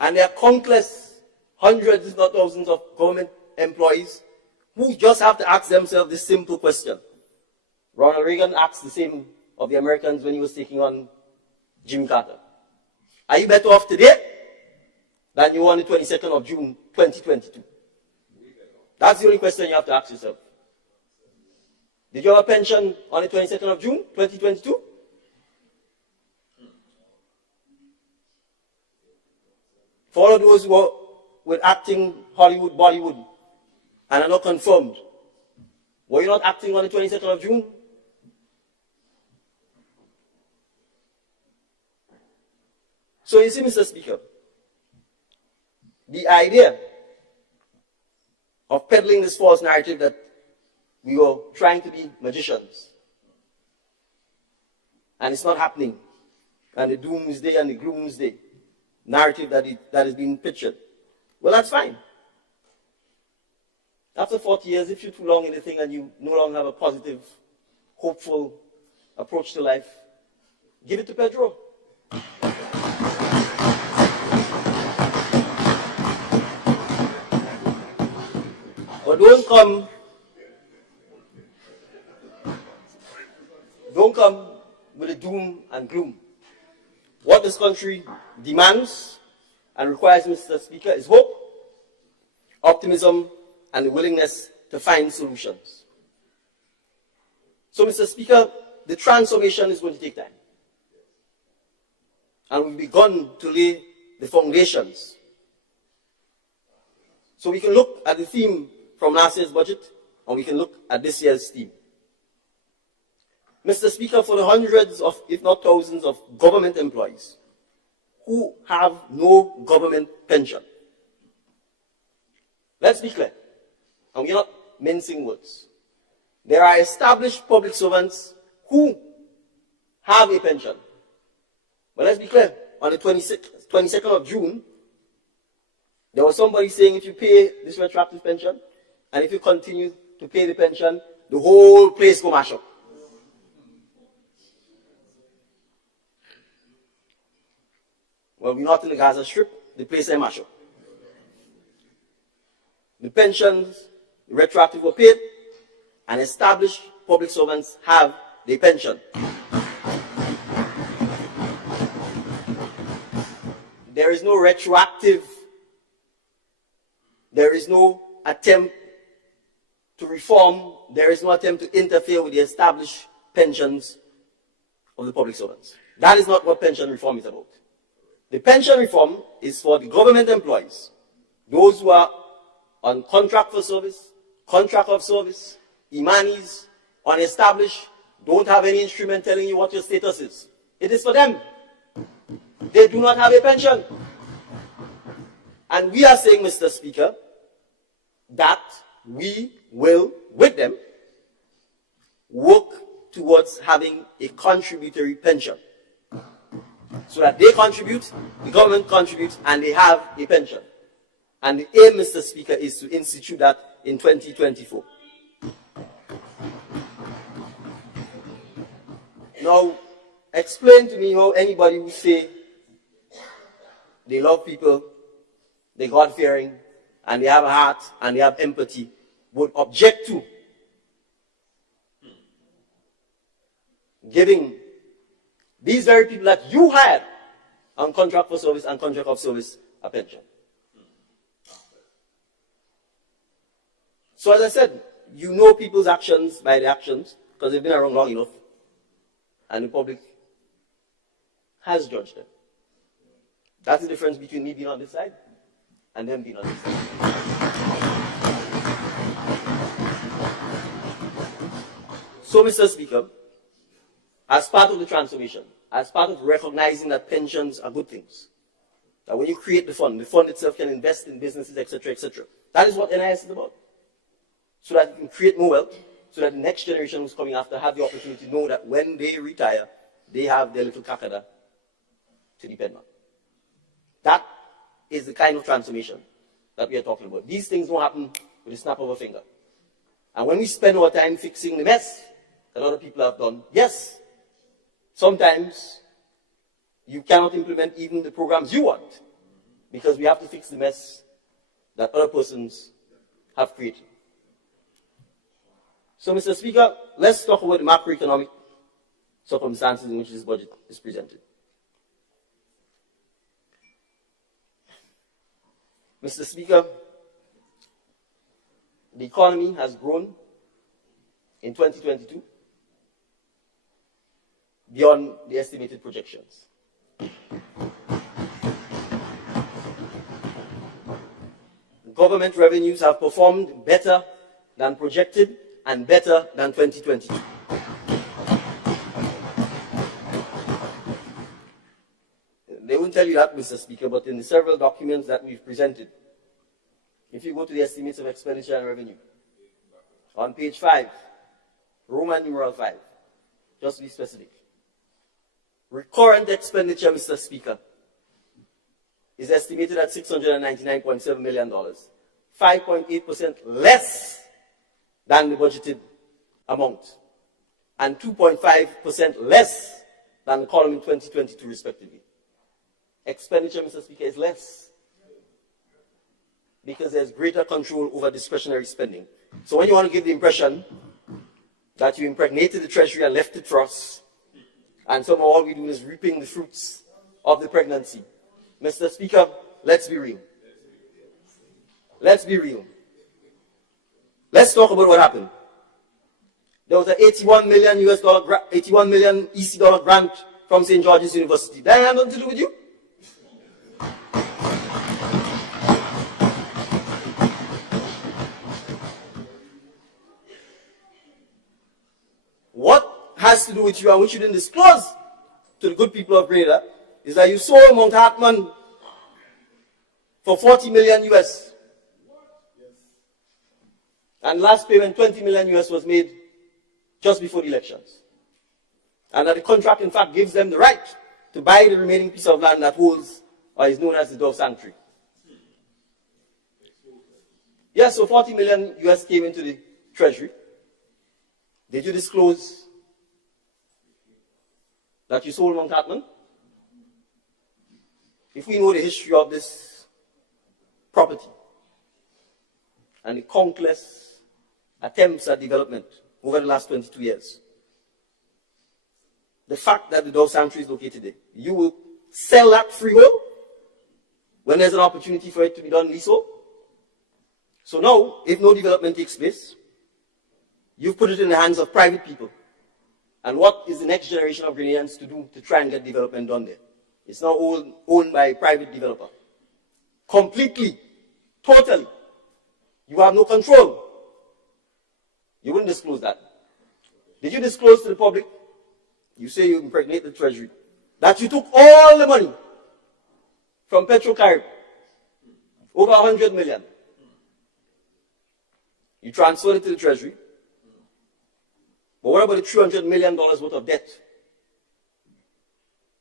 And there are countless, hundreds, if not thousands, of government employees who just have to ask themselves this simple question. Ronald Reagan asked the same of the Americans when he was taking on Jimmy Carter. Are you better off today than you were on the 22nd of June, 2022? That's the only question you have to ask yourself. Did you have a pension on the 22nd of June, 2022? For all of those who are with acting Hollywood, Bollywood, and are not confirmed, were you not acting on the 22nd of June? So you see, Mr. Speaker, the idea of peddling this false narrative that we were trying to be magicians, and it's not happening, and the doomsday and the gloomsday narrative that is being pictured, well, that's fine. After 40 years, if you're too long in the thing and you no longer have a positive, hopeful approach to life, give it to Pedro. But don't come with a doom and gloom. What this country demands and requires, Mr. Speaker, is hope, optimism, and the willingness to find solutions. So, Mr. Speaker, the transformation is going to take time. And we've begun to lay the foundations. So we can look at the theme from last year's budget, and we can look at this year's theme. Mr. Speaker, for the hundreds of, if not thousands, of government employees who have no government pension, let's be clear, and we're not mincing words. There are established public servants who have a pension. But let's be clear, on the 22nd of June, there was somebody saying if you pay this retroactive pension, and if you continue to pay the pension, the whole place go mash up. Well, we're not in the Gaza Strip, the place ain't mash up. The pensions, the retroactive were paid, and established public servants have their pension. There is no retroactive, there is no attempt to reform, there is no attempt to interfere with the established pensions of the public servants. That is not what pension reform is about. The pension reform is for the government employees, those who are on contract for service, contract of service, Imanis, unestablished, don't have any instrument telling you what your status is. It is for them. They do not have a pension. And we are saying, Mr. Speaker, that we will, with them, work towards having a contributory pension. So that they contribute, the government contributes, and they have a pension. And the aim, Mr. Speaker, is to institute that in 2024. Now, explain to me how anybody would say they love people, they're God-fearing, and they have a heart, and they have empathy, would object to giving these very people that you hired on contract for service and contract of service a pension. So as I said, you know people's actions by their actions because they've been around long enough, and the public has judged them. That's the difference between me being on this side and them being on this side. So, Mr. Speaker, as part of the transformation, as part of recognizing that pensions are good things, that when you create the fund itself can invest in businesses, etc., that is what NIS is about. So that you can create more wealth, so that the next generation who's coming after have the opportunity to know that when they retire, they have their little kakada to depend on. That is the kind of transformation that we are talking about. These things don't happen with a snap of a finger. And when we spend our time fixing the mess that other people have done, yes, sometimes you cannot implement even the programs you want because we have to fix the mess that other persons have created. So, Mr. Speaker, let's talk about the macroeconomic circumstances in which this budget is presented. Mr. Speaker, the economy has grown in 2022 beyond the estimated projections. Government revenues have performed better than projected and better than 2022. They won't tell you that, Mr. Speaker, but in the several documents that we've presented, if you go to the estimates of expenditure and revenue, on page 5, Roman numeral 5, just to be specific, recurrent expenditure, Mr. Speaker, is estimated at $699.7 million, 5.8% less than the budgeted amount, and 2.5% less than the column in 2022, respectively. Expenditure, Mr. Speaker, is less because there's greater control over discretionary spending. So when you want to give the impression that you impregnated the treasury and left it for us, and somehow all we do is reaping the fruits of the pregnancy, Mr. Speaker, let's be real. Let's be real. Let's talk about what happened. There was an 81 million EC dollar grant from St. George's University. That had nothing to do with you. What has to do with you and which you didn't disclose to the good people of Grenada is that you sold Mount Hartman for 40 million US. And last payment, 20 million US was made just before the elections. And that the contract, in fact, gives them the right to buy the remaining piece of land that holds or is known as the Dove Sanctuary. Yes, so 40 million US came into the treasury. Did you disclose that you sold Mount Hartman? If we know the history of this property and the countless attempts at development over the last 22 years, the fact that the Dove Sanctuary is located there, you will sell that freehold when there's an opportunity for it to be done leasehold. So now, if no development takes place, you've put it in the hands of private people. And what is the next generation of Grenadians to do to try and get development done there? It's now owned by a private developer. Completely, totally. You have no control. You wouldn't disclose that. Did you disclose to the public? You say you impregnate the treasury. That you took all the money from Petrocarib, over 100 million. You transferred it to the treasury. But what about the $300 million worth of debt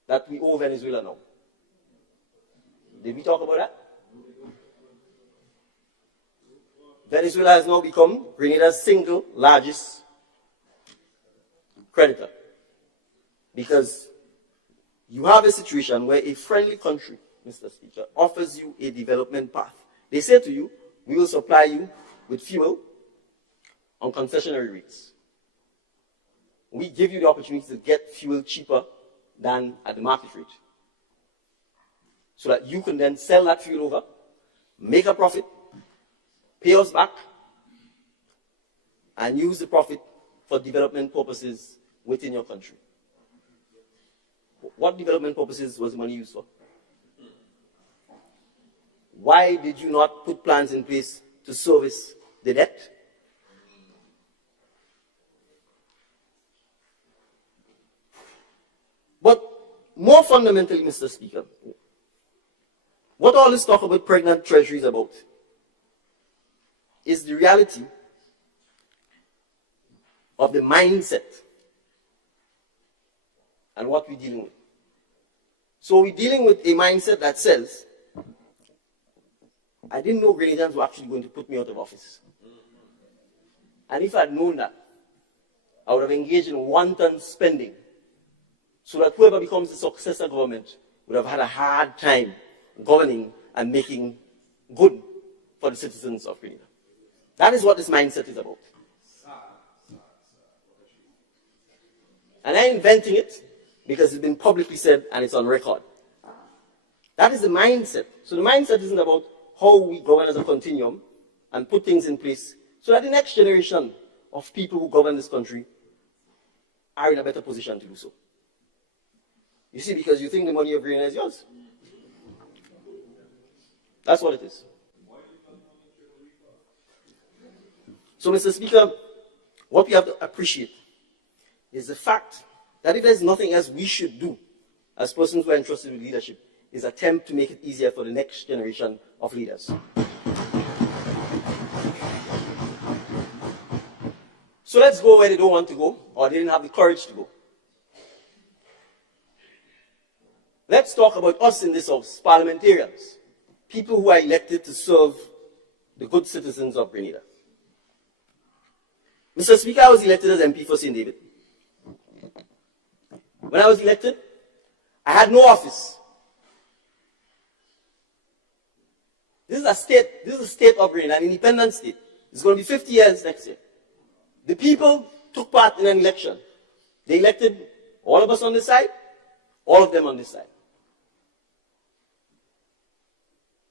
that we owe Venezuela now? Did we talk about that? Venezuela has now become Grenada's single largest creditor. Because you have a situation where a friendly country Mr. Speaker, offers you a development path. They say to you, we will supply you with fuel on concessionary rates. We give you the opportunity to get fuel cheaper than at the market rate, so that you can then sell that fuel over, make a profit, pay us back, and use the profit for development purposes within your country. What development purposes was the money used for? Why did you not put plans in place to service the debt? But more fundamentally, Mr. Speaker, what all this talk about pregnant treasury is about is the reality of the mindset and what we're dealing with. So we're dealing with a mindset that says, I didn't know Grenadians were actually going to put me out of office. And if I'd known that, I would have engaged in wanton spending so that whoever becomes the successor government would have had a hard time governing and making good for the citizens of Grenada. That is what this mindset is about. And I'm inventing it because it's been publicly said and it's on record. That is the mindset. So the mindset isn't about how we govern as a continuum and put things in place so that the next generation of people who govern this country are in a better position to do so. You see, because you think the money of Grenada is yours. That's what it is. So, Mr. Speaker, what we have to appreciate is the fact that if there's nothing else we should do as persons who are entrusted with leadership, is attempt to make it easier for the next generation of leaders. So let's go where they don't want to go, or they didn't have the courage to go. Let's talk about us in this house, parliamentarians, people who are elected to serve the good citizens of Grenada. Mr. Speaker, I was elected as MP for St. David. When I was elected, I had no office. This is a state of Grenada, an independent state. It's going to be 50 years next year. The people took part in an election. They elected all of us on this side, all of them on this side.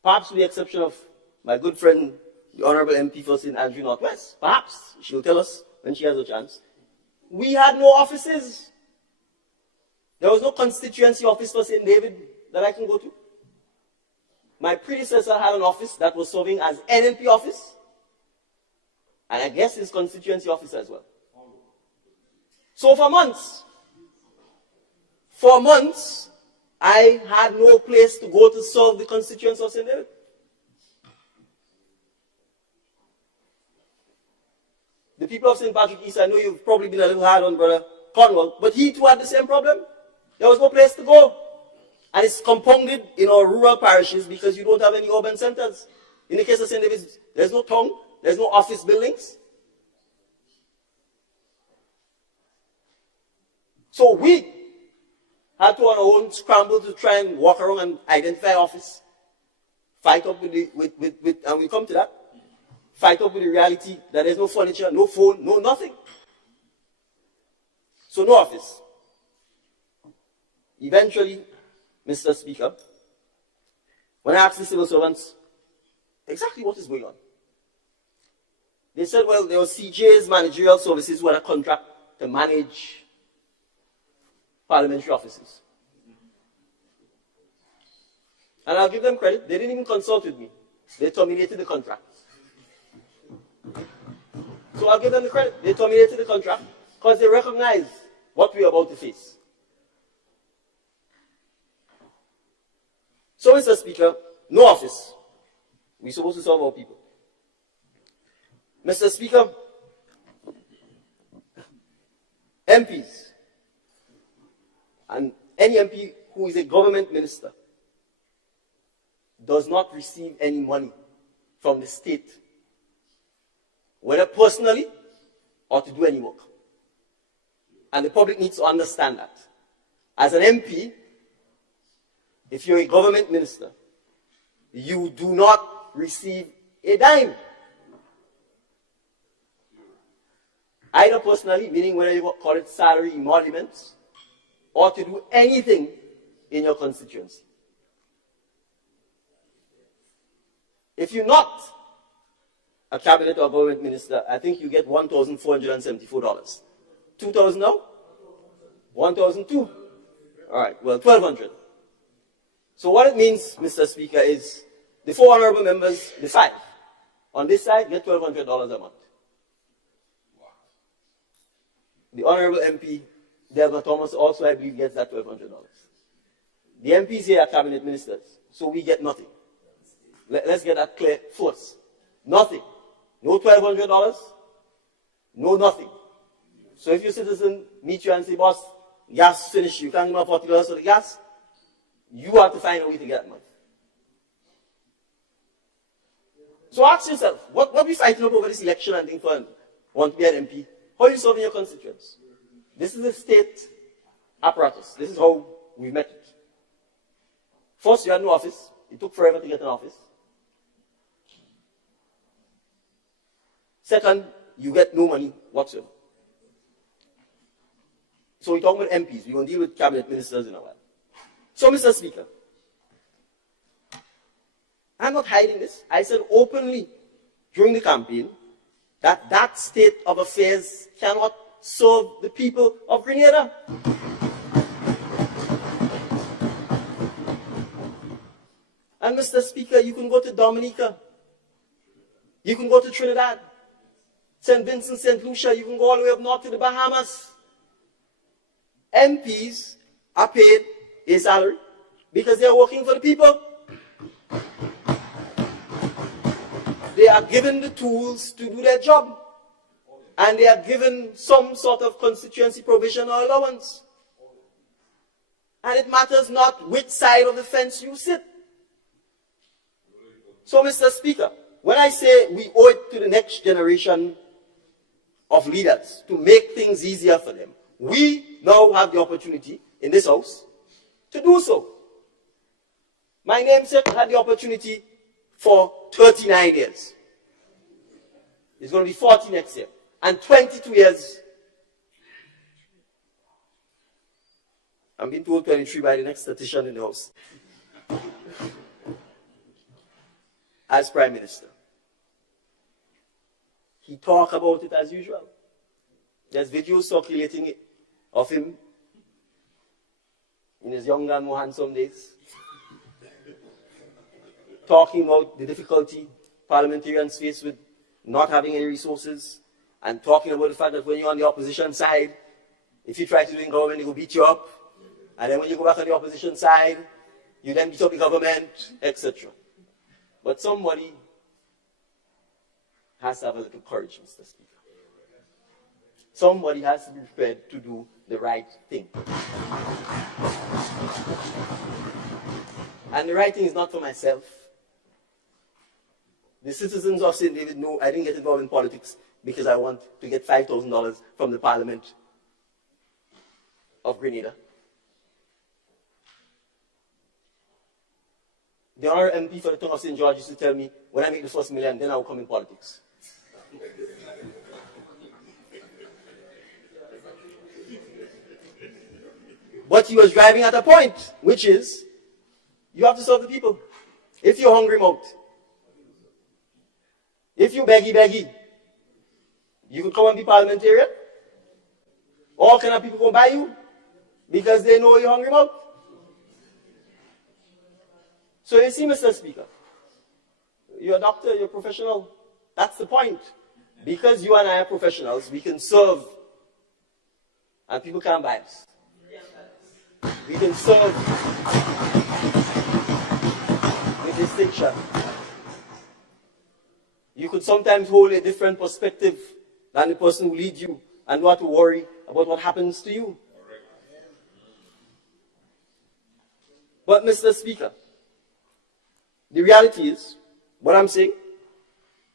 Perhaps with the exception of my good friend, the Honorable MP for St. Andrew Northwest. Perhaps. She'll tell us when she has a chance. We had no offices. There was no constituency office for St. David that I can go to. My predecessor had an office that was serving as NNP office, and I guess his constituency office as well. So for months, I had no place to go to serve the constituents of St. David. The people of St. Patrick East, I know you've probably been a little hard on Brother Cornwall, but he too had the same problem. There was no place to go. And it's compounded in our rural parishes because you don't have any urban centers. In the case of St. David's, there's no town, there's no office buildings. So we had to on our own scramble to try and walk around and identify office. Fight up with and we come to that. Fight up with the reality that there's no furniture, no phone, no nothing. So no office. Eventually, Mr. Speaker, when I asked the civil servants exactly what is going on, they said, well, there was CJ's managerial services who had a contract to manage parliamentary offices. And I'll give them credit, they didn't even consult with me. They terminated the contract. So I'll give them the credit. They terminated the contract because they recognized what we are about to face. So, Mr. Speaker, no office. We're supposed to serve our people. Mr. Speaker, MPs and any MP who is a government minister does not receive any money from the state, whether personally or to do any work. And the public needs to understand that. As an MP, if you're a government minister, you do not receive a dime. Either personally, meaning whether you call it salary, emoluments, or to do anything in your constituency. If you're not a cabinet or government minister, I think you get $1,474. $2,000 now? $1,002. All right, well, $1,200. So what it means, Mr. Speaker, is the 4 honorable members, the 5, on this side get $1,200 a month. The honorable MP, Delma Thomas, also, I believe, gets that $1,200. The MPs here are cabinet ministers, so we get nothing. Let's get that clear first. Nothing. No $1,200, no nothing. So if your citizen meet you and say, boss, gas finished, you can't give me $40 for the gas, you have to find a way to get that money. So ask yourself, what are we fighting up over this election and think for want to be an MP? How are you serving your constituents? This is a state apparatus. This is how we met it. First, you had no office. It took forever to get an office. Second, you get no money whatsoever. So we're talking about MPs. We're going to deal with cabinet ministers in a while. So, Mr. Speaker, I'm not hiding this. I said openly during the campaign that that state of affairs cannot serve the people of Grenada. And Mr. Speaker, you can go to Dominica. You can go to Trinidad, St. Vincent, St. Lucia. You can go all the way up north to the Bahamas. MPs are paid a salary because they are working for the people. They are given the tools to do their job. And they are given some sort of constituency provision or allowance. And it matters not which side of the fence you sit. So, Mr. Speaker, when I say we owe it to the next generation of leaders to make things easier for them, we now have the opportunity in this House to do so. My namesake had the opportunity for 39 years. It's going to be 40 next year. And 22 years. I'm being told 23 by the next statistician in the House. As Prime Minister. He talked about it as usual. There's videos circulating of him in his young and more handsome days, talking about the difficulty parliamentarians face with not having any resources, and talking about the fact that when you're on the opposition side, if you try to do in government, they will beat you up, and then when you go back on the opposition side, you then beat up the government, etc. But somebody has to have a little courage, Mr. Speaker. Somebody has to be prepared to do the right thing. And the right thing is not for myself. The citizens of St. David know I didn't get involved in politics because I want to get $5,000 from the Parliament of Grenada. The honorable MP for the town of St. George used to tell me, when I make the first million, then I will come in politics. But he was driving at a point, which is, you have to serve the people. If you're hungry mouth, if you beggy, you can come and be parliamentarian. All kind of people come by you because they know you're hungry mouth. So you see, Mr. Speaker, you're a doctor, you're a professional. That's the point. Because you and I are professionals, we can serve, and people can't buy us. We can serve with distinction. You could sometimes hold a different perspective than the person who leads you and not to worry about what happens to you. But, Mr. Speaker, the reality is, what I'm saying,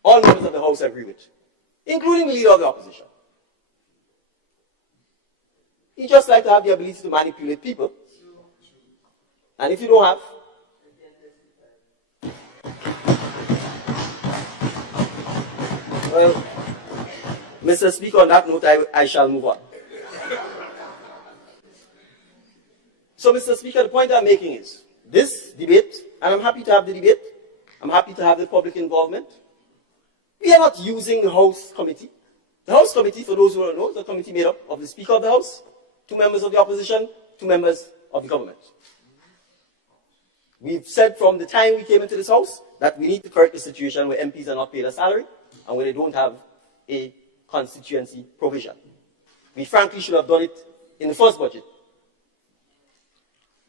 all members of the House agree with, including the leader of the opposition. He just likes to have the ability to manipulate people. And if you don't have, well, Mr. Speaker, on that note, I shall move on. So, Mr. Speaker, the point I'm making is this debate, and I'm happy to have the debate, I'm happy to have the public involvement. We are not using the House Committee. The House Committee, for those who don't know, is a committee made up of the Speaker of the House, 2 members of the opposition, 2 members of the government. We've said from the time we came into this House that we need to correct the situation where MPs are not paid a salary and where they don't have a constituency provision. We frankly should have done it in the first budget.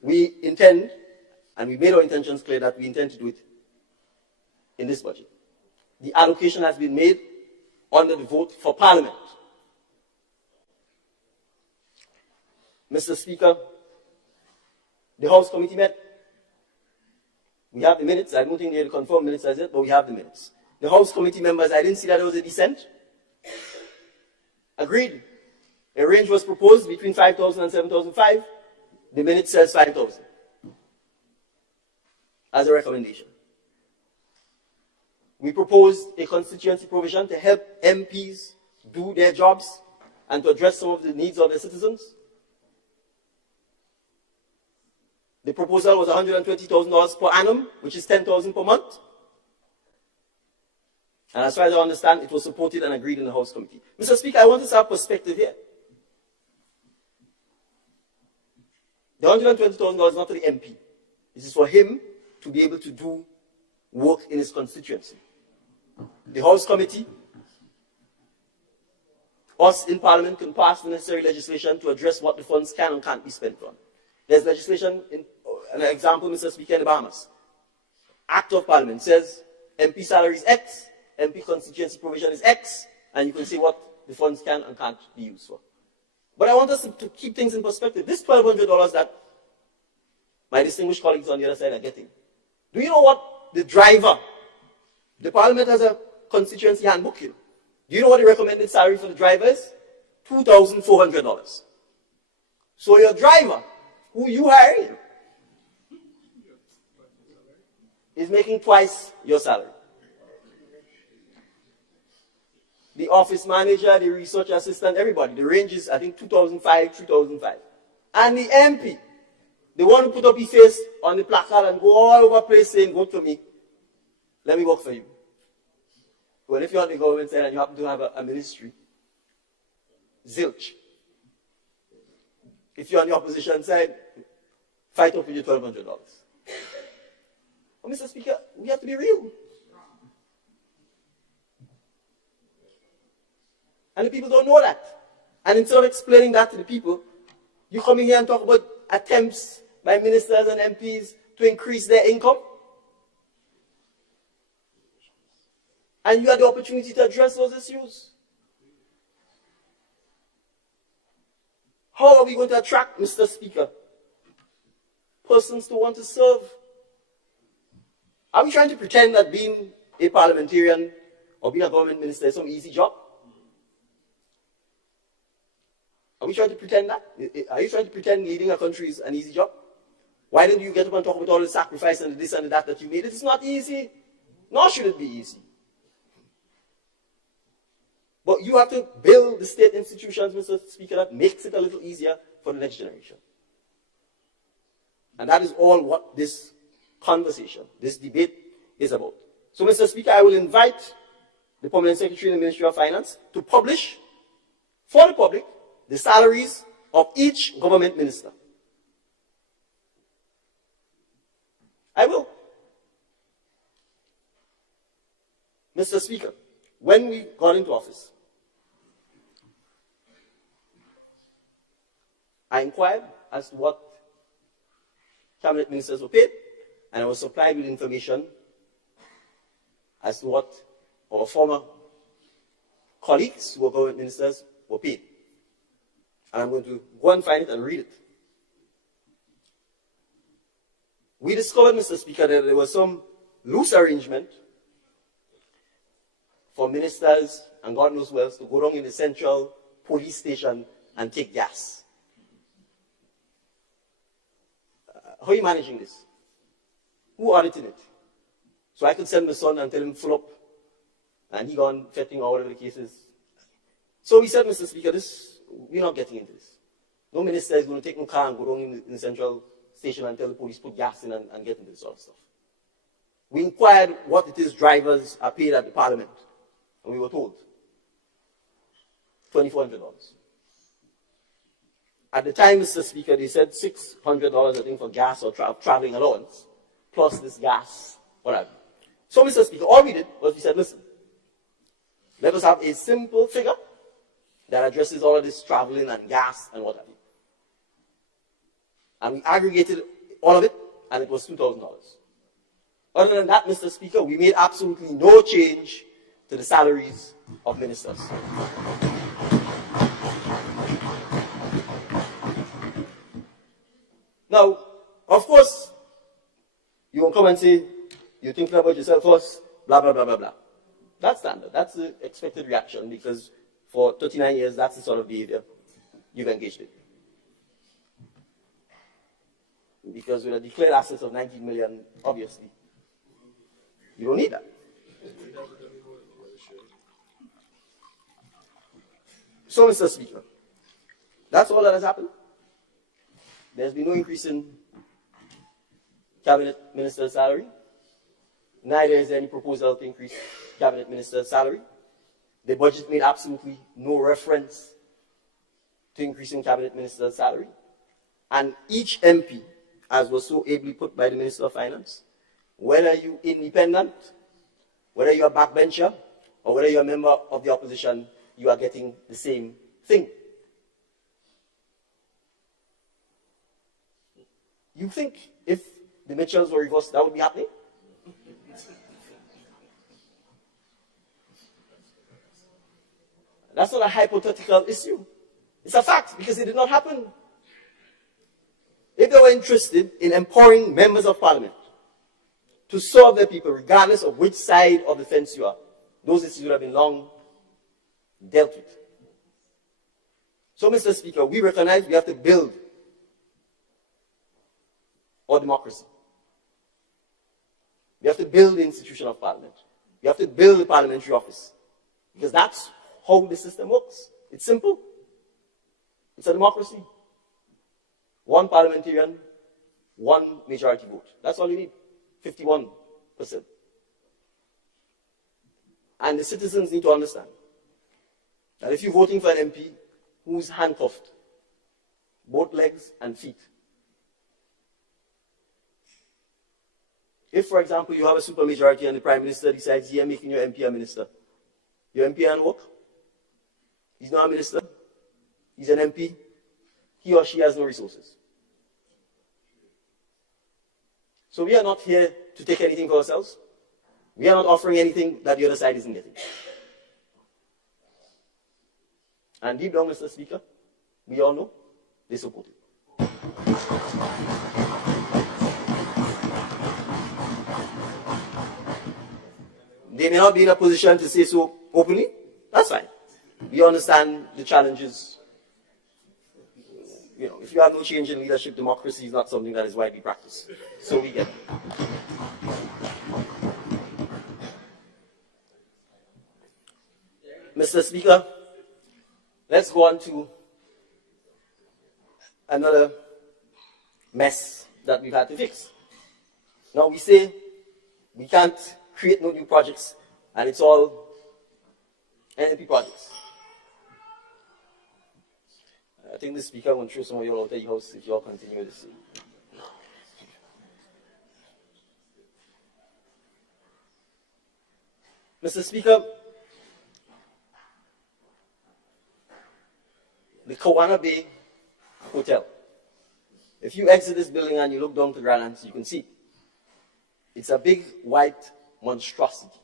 We intend, and we made our intentions clear that we intend to do it in this budget. The allocation has been made under the vote for Parliament. Mr. Speaker, the House Committee met. We have the minutes. I don't think they're the confirmed minutes as yet, but we have the minutes. The House Committee members, I didn't see that there was a dissent. Agreed. A range was proposed between 5,000 and 7,005. The minute says 5,000 as a recommendation. We proposed a constituency provision to help MPs do their jobs and to address some of the needs of their citizens. The proposal was $120,000 per annum, which is $10,000 per month. And as far as I understand, it was supported and agreed in the House Committee. Mr. Speaker, I want to have perspective here. The $120,000 is not for the MP. This is for him to be able to do work in his constituency. The House Committee, us in Parliament can pass the necessary legislation to address what the funds can and can't be spent on. There's legislation, an example, Mr. Speaker, in the Bahamas. Act of Parliament says MP salary is X, MP constituency provision is X, and you can see what the funds can and can't be used for. But I want us to keep things in perspective. This $1,200 that my distinguished colleagues on the other side are getting. Do you know what the driver, the Parliament has a constituency handbook here. Do you know what the recommended salary for the driver is? $2,400. So your driver, who you hire, is making twice your salary. The office manager, the research assistant, everybody. The range is, I think, $2,500, $3,500. And the MP, the one who put up his face on the placard and go all over the place saying, vote for me, let me work for you. Well, if you're on the government side and you happen to have a ministry, zilch. If you're on the opposition side, fight up with your $1,200. Well, Mr. Speaker, we have to be real. And the people don't know that. And instead of explaining that to the people, you come in here and talk about attempts by ministers and MPs to increase their income. And you had the opportunity to address those issues. How are we going to attract, Mr. Speaker, persons to want to serve? Are we trying to pretend that being a parliamentarian or being a government minister is some easy job? Are we trying to pretend that? Are you trying to pretend leading a country is an easy job? Why don't you get up and talk about all the sacrifice and the this and the that that you made? It is not easy, nor should it be easy. But you have to build the state institutions, Mr. Speaker, that makes it a little easier for the next generation. And that is all what this conversation, this debate is about. So, Mr. Speaker, I will invite the Permanent Secretary in the Ministry of Finance to publish for the public the salaries of each government minister. I will. Mr. Speaker, when we got into office, I inquired as to what cabinet ministers were paid, and I was supplied with information as to what our former colleagues who were government ministers were paid. And I'm going to go and find it and read it. We discovered, Mr. Speaker, that there was some loose arrangement for ministers and God knows who else to go down in the central police station and take gas. How are you managing this? Who audited it? So I could send my son and tell him full up, and he gone fetting or whatever the case is. So we said, Mr. Speaker, we're not getting into this. No minister is going to take no car and go down in the central station and tell the police put gas in and get into this sort of stuff. We inquired what it is drivers are paid at the parliament, and we were told $2,400. At the time, Mr. Speaker, they said $600, I think, for gas or traveling allowance, plus this gas, whatever. So, Mr. Speaker, all we did was we said, listen, let us have a simple figure that addresses all of this traveling and gas and what have you. And we aggregated all of it, and it was $2,000. Other than that, Mr. Speaker, we made absolutely no change to the salaries of ministers. Now, of course, you won't come and say, you're thinking about yourself first, blah, blah, blah, blah, blah. That's standard. That's the expected reaction, because for 39 years, that's the sort of behavior you've engaged in. Because with a declared assets of 19 million, obviously, you don't need that. So, Mr. Speaker, that's all that has happened. There's been no increase in cabinet minister's salary. Neither is there any proposal to increase cabinet minister's salary. The budget made absolutely no reference to increasing cabinet minister's salary. And each MP, as was so ably put by the Minister of Finance, whether you're independent, whether you're a backbencher, or whether you're a member of the opposition, you are getting the same thing. You think if the Mitchells were reversed, that would be happening? That's not a hypothetical issue. It's a fact, because it did not happen. If they were interested in empowering members of parliament to serve their people, regardless of which side of the fence you are, those issues would have been long dealt with. So, Mr. Speaker, we recognize we have to build our democracy. We have to build the institution of parliament. We have to build the parliamentary office. Because that's how the system works. It's simple. It's a democracy. One parliamentarian, one majority vote. That's all you need. 51%. And the citizens need to understand that if you're voting for an MP who's handcuffed, both legs and feet, if, for example, you have a supermajority and the Prime Minister decides, yeah, making your MP a minister, your MP can't work. He's not a minister. He's an MP. He or she has no resources. So we are not here to take anything for ourselves. We are not offering anything that the other side isn't getting. And deep down, Mr. Speaker, we all know they support it. They may not be in a position to say so openly. That's fine. We understand the challenges. You know, if you have no change in leadership, democracy is not something that is widely practiced. So we get it. Mr. Speaker, let's go on to another mess that we've had to fix. Now we say we can't create no new projects, and it's all NNP projects. I think the Speaker will throw some of you all out of your house if you all continue this. Mr. Speaker, the Kawana Bay Hotel. If you exit this building and you look down to Grandlands, you can see it's a big white monstrosity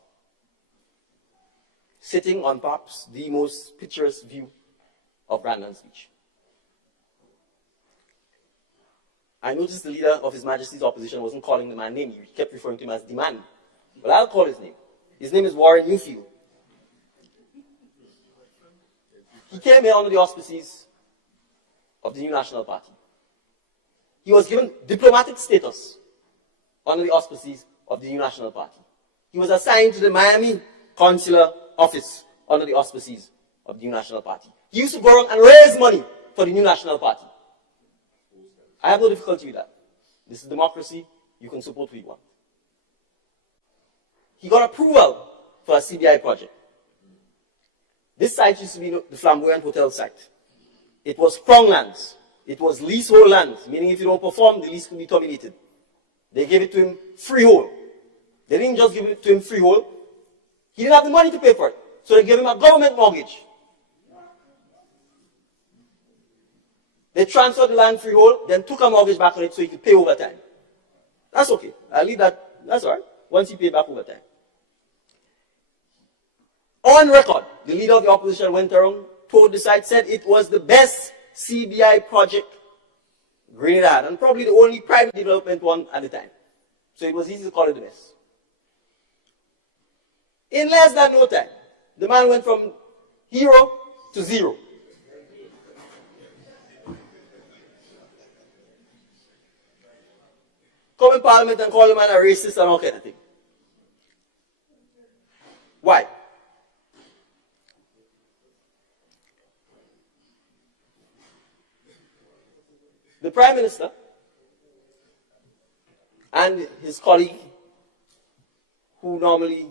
sitting on perhaps the most picturesque view of Grandlands Beach. I noticed the leader of His Majesty's opposition wasn't calling the man name. He kept referring to him as the man. But I'll call his name. His name is Warren Newfield. He came here under the auspices of the New National Party. He was given diplomatic status under the auspices of the New National Party. He was assigned to the Miami consular office under the auspices of the New National Party. He used to go around and raise money for the New National Party. I have no difficulty with that. This is democracy. You can support who you want. He got approval for a CBI project. This site used to be the Flamboyant Hotel site. It was Crown lands. It was leasehold lands, meaning if you don't perform, the lease could be terminated. They gave it to him freehold. They didn't just give it to him freehold. He didn't have the money to pay for it. So they gave him a government mortgage. They transferred the land freehold, then took a mortgage back on it so he could pay over time. That's okay. I'll leave that. That's all right. Once he paid back over time. On record, the leader of the opposition went around, toured the site, said it was the best CBI project Grenada had, and probably the only private development one at the time. So it was easy to call it the best. In less than no time, the man went from hero to zero. Come in Parliament and call the man a racist and all kind of thing. Why? The Prime Minister and his colleague, who normally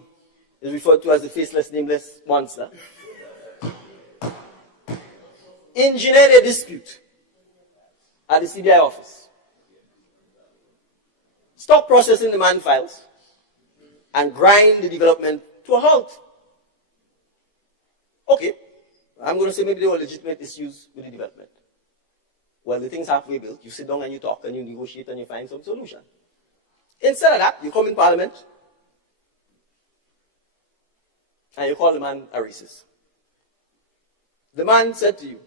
is referred to as the faceless, nameless monster, engineered a dispute at the CBI office. Stop processing the man files and grind the development to a halt. Okay, I'm going to say maybe there were legitimate issues with the development. Well, the thing's halfway built. You sit down and you talk and you negotiate and you find some solution. Instead of that, you come in Parliament and you call the man a racist. The man said to you,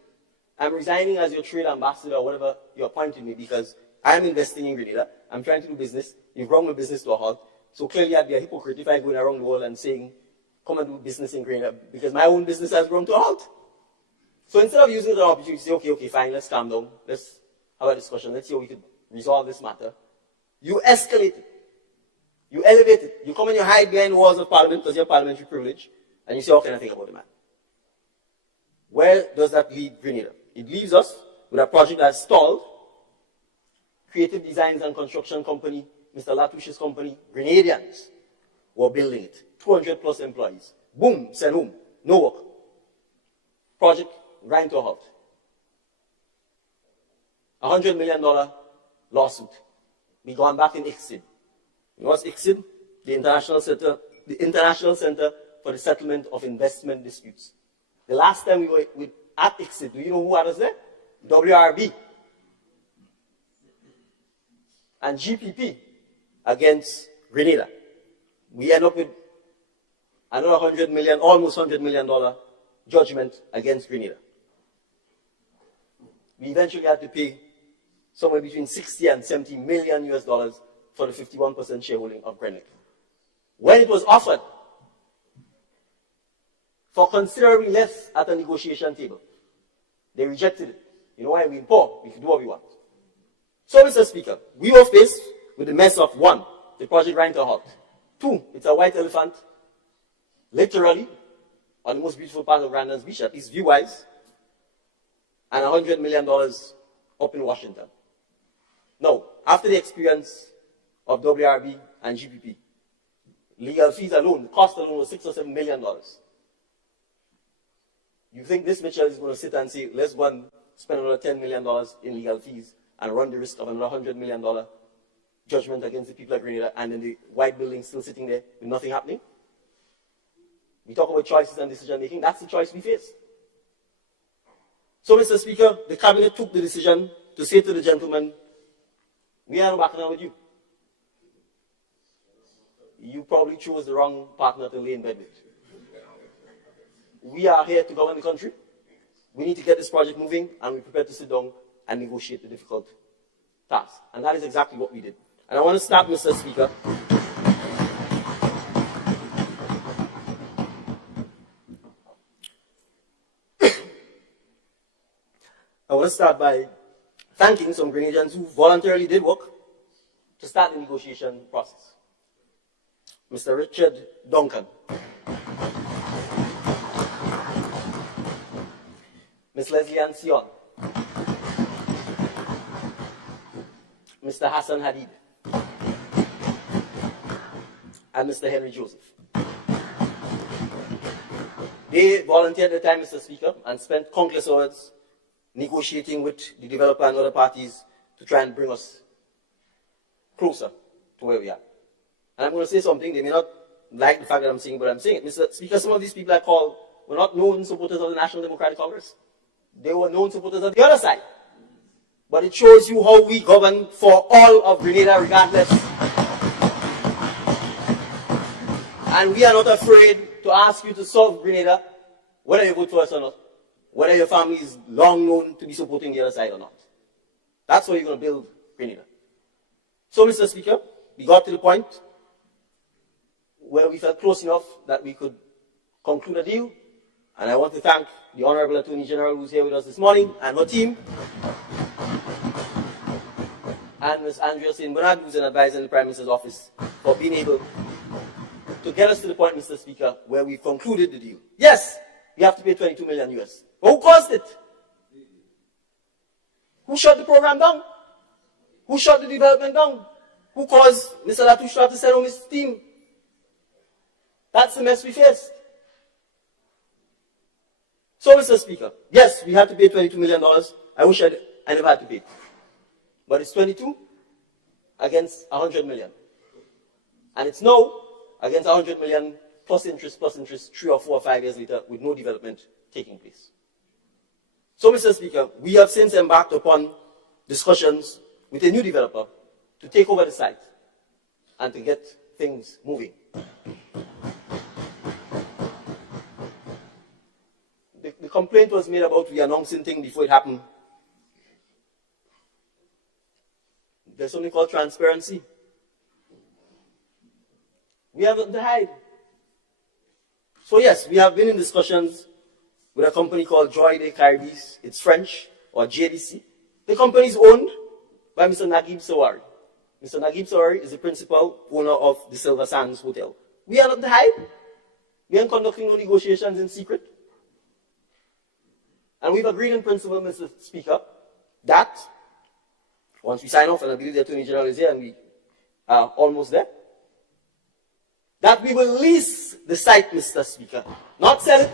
I'm resigning as your trade ambassador or whatever you're appointing me because I'm investing in Grenada. I'm trying to do business. You've brought my business to a halt. So clearly I'd be a hypocrite if I go around the world and saying, come and do business in Grenada because my own business has grown to a halt. So instead of using the opportunity to say, okay, fine, let's calm down. Let's have a discussion. Let's see how we can resolve this matter. You escalate it. You elevate it. You come and you hide behind the walls of Parliament because you have parliamentary privilege. And you say, how can I think about the man? Where does that leave Grenada? It leaves us with a project that's stalled. Creative Designs and Construction Company, Mr. Latouche's company, Grenadians were building it. 200 plus employees. Boom, send home. No work. Project grind to a halt. $100 million lawsuit. We gone back in ICSID. You know what's ICSID? The International Center for the Settlement of Investment Disputes. The last time we were at ICSID, do you know who had us there? WRB and GPP against Grenada. We end up with another $100 million, almost $100 million judgment against Grenada. We eventually had to pay somewhere between 60 and 70 million US dollars for the 51% shareholding of Grenada. When it was offered for considerably less at a negotiation table, they rejected it. You know why? We're poor. We can do what we want. So, Mr. Speaker, we were faced with the mess of one, the project grind to a halt. Two, it's a white elephant, literally, on the most beautiful part of Grandin's Beach, at least view-wise, and $100 million up in Washington. Now, after the experience of WRB and GPP, legal fees alone, the cost alone was $6 or $7 million. You think this Mitchell is going to sit and say, let's go and spend another $10 million in legal fees and run the risk of another $100 million judgment against the people of Grenada, and then the white building still sitting there with nothing happening? We talk about choices and decision making. That's the choice we face. So, Mr. Speaker, the cabinet took the decision to say to the gentleman, we are not backing down with you. You probably chose the wrong partner to lay in bed with. We are here to govern the country. We need to get this project moving, and we're prepared to sit down and negotiate the difficult task. And that is exactly what we did. And I want to start, Mr. Speaker, I want to start by thanking some Grenadians who voluntarily did work to start the negotiation process. Mr. Richard Duncan, Ms. Leslie Ann Sion, Mr. Hassan Hadid, and Mr. Henry Joseph. They volunteered their time, Mr. Speaker, and spent countless hours negotiating with the developer and other parties to try and bring us closer to where we are. And I'm going to say something, they may not like the fact that I'm saying, but I'm saying it. Mr. Speaker, some of these people I called were not known supporters of the National Democratic Congress. They were known supporters of the other side. But it shows you how we govern for all of Grenada regardless. And we are not afraid to ask you to solve Grenada, whether you vote for us or not, whether your family is long known to be supporting the other side or not. That's how you're going to build Grenada. So, Mr. Speaker, we got to the point where we felt close enough that we could conclude a deal. And I want to thank the Honorable Attorney General who's here with us this morning and her team. And Ms. Andrea St. Bernard, who's an advisor in the Prime Minister's office, for being able to get us to the point, Mr. Speaker, where we've concluded the deal. Yes, we have to pay 22 million US. But who caused it? Who shut the program down? Who shut the development down? Who caused Mr. Latouche to send home his team? That's the mess we faced. So, Mr. Speaker, yes, we had to pay $22 million. I wish I never had to pay. But it's 22 against 100 million. And it's now against 100 million plus interest, 3 or 4 or 5 years later with no development taking place. So, Mr. Speaker, we have since embarked upon discussions with a new developer to take over the site and to get things moving. The complaint was made about we announcing things before it happened. There's something called transparency. We have nothing to hide. So yes, we have been in discussions with a company called Joy de Caribbees. It's French, or JDC. The company is owned by Mr. Naguib Sawari. Mr. Naguib Sawari is the principal owner of the Silver Sands Hotel. We are not to hide. We are conducting no negotiations in secret. And we've agreed in principle, Mr. Speaker, that once we sign off, and I believe the Attorney General is here and we are almost there, that we will lease the site, Mr. Speaker, not sell it.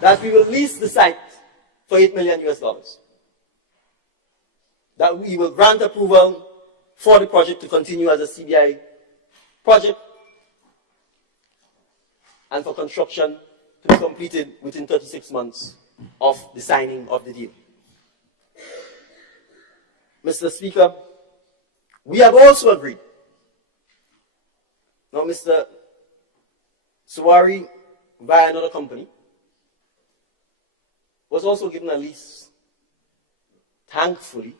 That we will lease the site for $8 million US. That we will grant approval for the project to continue as a CBI project and for construction to be completed within 36 months of the signing of the deal. Mr. Speaker, we have also agreed. Now, Mr. Sawari, via another company, was also given a lease, thankfully,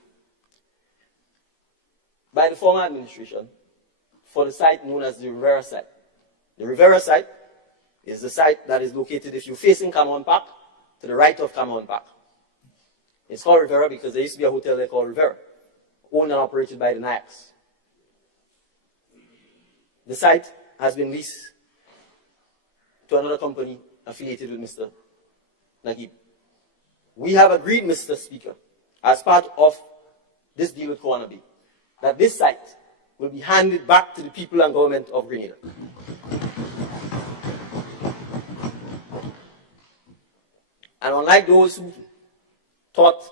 by the former administration for the site known as the Rivera site. The Rivera site is the site that is located, if you're facing Cameron Park, to the right of Cameron Park. It's called Rivera because there used to be a hotel there called Rivera, owned and operated by the Nayaks. The site has been leased to another company affiliated with Mr. Naguib. We have agreed, Mr. Speaker, as part of this deal with Koanabe, that this site will be handed back to the people and government of Grenada. And unlike those who thought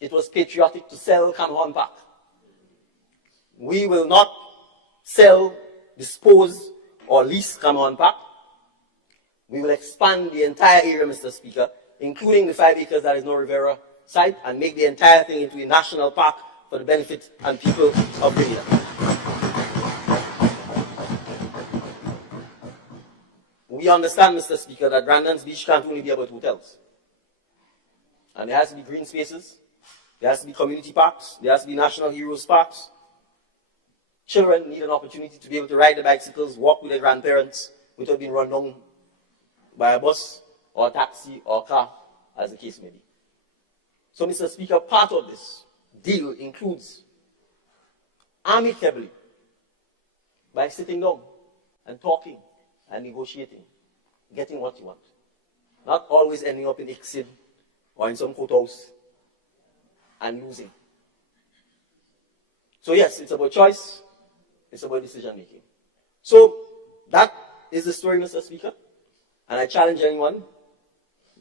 it was patriotic to sell Cameron Park, we will not sell, dispose, or lease Cameron Park. We will expand the entire area, Mr. Speaker, including the 5 acres that is no Rivera site, and make the entire thing into a national park for the benefit and people of Grenada. We understand, Mr. Speaker, that Brandon's Beach can't only be about hotels. And there has to be green spaces, there has to be community parks, there has to be national heroes parks. Children need an opportunity to be able to ride their bicycles, walk with their grandparents without being run down by a bus or a taxi or a car as the case may be. So, Mr. Speaker, part of this deal includes amicably, by sitting down and talking and negotiating, getting what you want. Not always ending up in ICSID or in some courthouse and losing. So yes, it's about choice, it's about decision making. So that is the story, Mr. Speaker, and I challenge anyone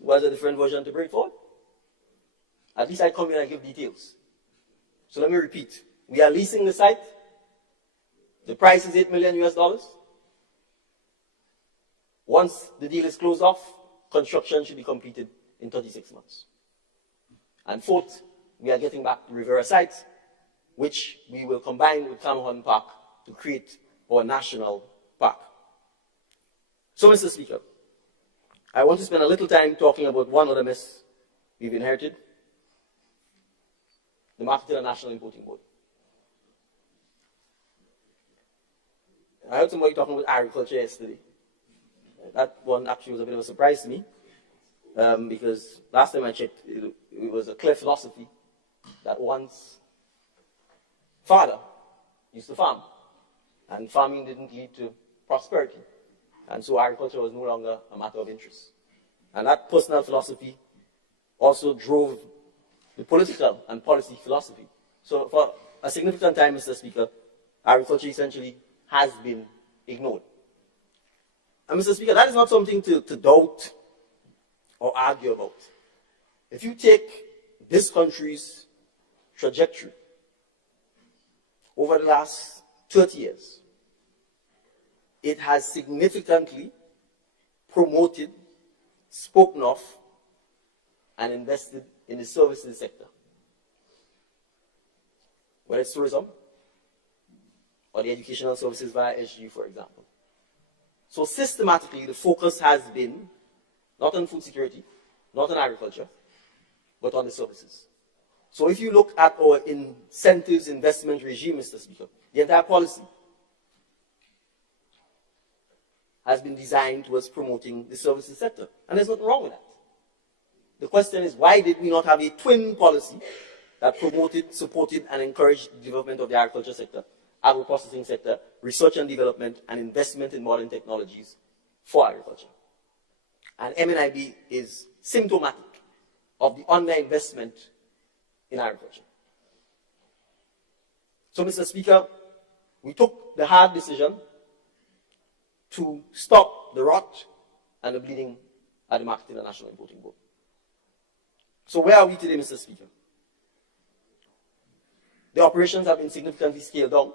who has a different version to bring forward. At least I come here and give details. So let me repeat. We are leasing the site. The price is $8 million US. Once the deal is closed off, construction should be completed in 36 months. And fourth, we are getting back the Rivera site, which we will combine with Cameron Park to create our national park. So, Mr. Speaker, I want to spend a little time talking about one other mess we've inherited, the Marketing and National Importing Board. I heard somebody talking about agriculture yesterday. That one actually was a bit of a surprise to me, because last time I checked, it was a clear philosophy that one's father used to farm, and farming didn't lead to prosperity, and so agriculture was no longer a matter of interest. And that personal philosophy also drove the political and policy philosophy. So for a significant time, Mr. Speaker, agriculture essentially has been ignored. And Mr. Speaker, that is not something to doubt or argue about. If you take this country's trajectory over the last 30 years, it has significantly promoted, spoken of, and invested in the services sector. Whether it's tourism or the educational services via SG, for example. So systematically, the focus has been not on food security, not on agriculture, but on the services. So if you look at our incentives investment regime, Mr. Speaker, the entire policy has been designed towards promoting the services sector. And there's nothing wrong with that. The question is, why did we not have a twin policy that promoted, supported, and encouraged the development of the agriculture sector, agro-processing sector, research and development, and investment in modern technologies for agriculture? And MNIB is symptomatic of the underinvestment in agriculture. So, Mr. Speaker, we took the hard decision to stop the rot and the bleeding at the Marketing and National Importing Board. So where are we today, Mr. Speaker? The operations have been significantly scaled down,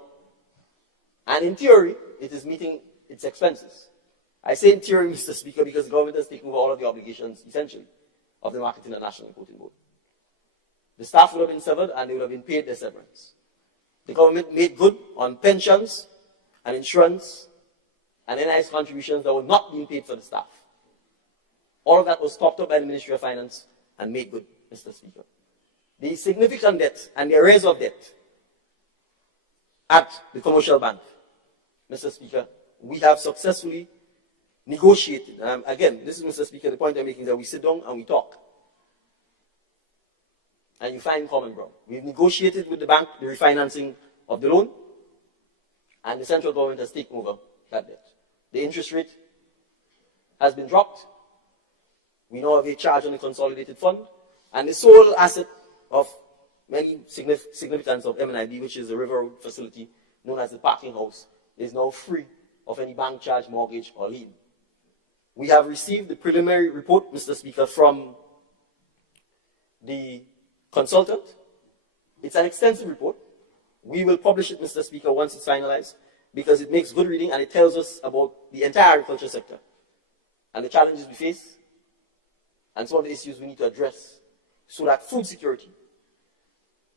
and in theory, it is meeting its expenses. I say in theory, Mr. Speaker, because the government has taken over all of the obligations, essentially, of the Marketing and National Importing Board. The staff would have been severed, and they would have been paid their severance. The government made good on pensions and insurance and NIS contributions that were not being paid for the staff. All of that was topped up by the Ministry of Finance and made good, Mr. Speaker. The significant debt and the arrears of debt at the commercial bank, Mr. Speaker, we have successfully negotiated. Again, this is, Mr. Speaker, the point I'm making, that we sit down and we talk. And you find common ground. We've negotiated with the bank the refinancing of the loan, and the central government has taken over that debt. The interest rate has been dropped. We now have a charge on the consolidated fund, and the sole asset of many significance of MNIB, which is the River Road facility known as the parking house, is now free of any bank charge, mortgage, or lien. We have received the preliminary report, Mr. Speaker, from the consultant. It's an extensive report. We will publish it, Mr. Speaker, once it's finalized, because it makes good reading and it tells us about the entire agriculture sector and the challenges we face and some of the issues we need to address so that food security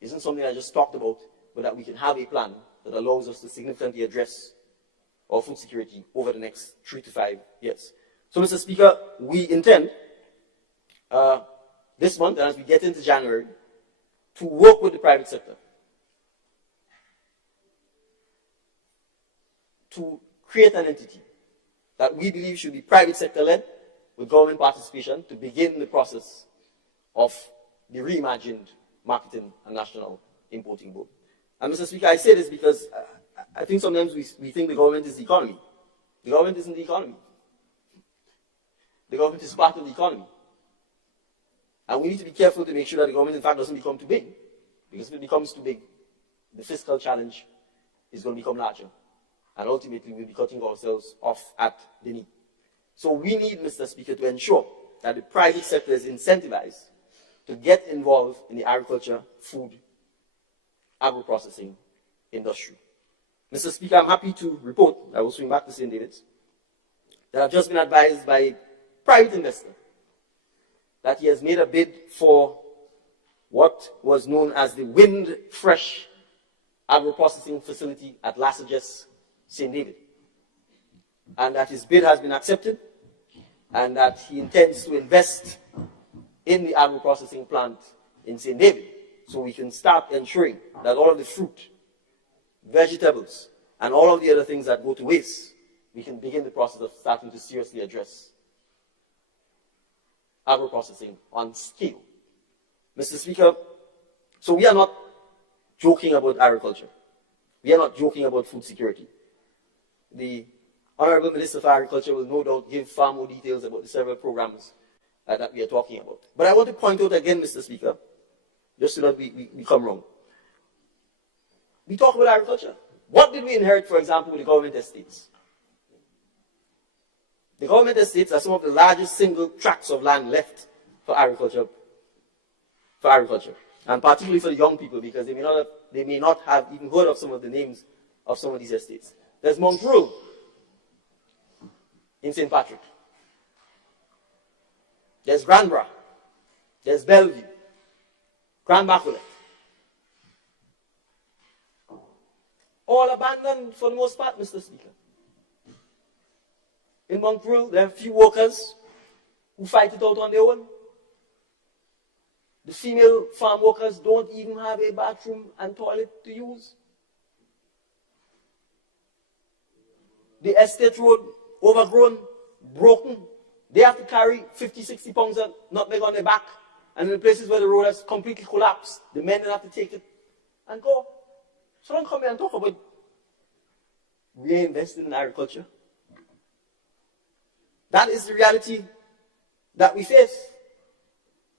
isn't something I just talked about, but that we can have a plan that allows us to significantly address our food security over the next 3 to 5 years. So, Mr. Speaker, we intend this month, and as we get into January, to work with the private sector to create an entity that we believe should be private sector led with government participation to begin the process of the reimagined Marketing and National Importing Board. And Mr. Speaker, I say this because I think sometimes we think the government is the economy. The government isn't the economy. The government is part of the economy. And we need to be careful to make sure that the government, in fact, doesn't become too big. Because if it becomes too big, the fiscal challenge is going to become larger. And ultimately, we'll be cutting ourselves off at the knee. So we need, Mr. Speaker, to ensure that the private sector is incentivized to get involved in the agriculture, food, agro-processing industry. Mr. Speaker, I'm happy to report, I will swing back to St. David's, that I've just been advised by a private investor that he has made a bid for what was known as the Wind Fresh agro-processing facility at Lassages, St. David. And that his bid has been accepted, and that he intends to invest in the agro-processing plant in St. David, so we can start ensuring that all of the fruit, vegetables, and all of the other things that go to waste, we can begin the process of starting to seriously address agro-processing on scale. Mr. Speaker, so we are not joking about agriculture. We are not joking about food security. The Honorable Minister for Agriculture will no doubt give far more details about the several programs that we are talking about. But I want to point out again, Mr. Speaker, just so that we come wrong. We talk about agriculture. What did we inherit, for example, with the government estates? The government estates are some of the largest single tracts of land left for agriculture, and particularly for the young people, because they may not have even heard of some of the names of some of these estates. There's Mongrel in St. Patrick. There's Granbra. There's Bellevue. Grand Bacolet. All abandoned for the most part, Mr. Speaker. In Mongrel, there are few workers who fight it out on their own. The female farm workers don't even have a bathroom and toilet to use. The estate road, overgrown, broken. They have to carry 50, 60 pounds of nutmeg on their back. And in the places where the road has completely collapsed, the men then have to take it and go. So don't come here and talk about reinvesting in agriculture. That is the reality that we face.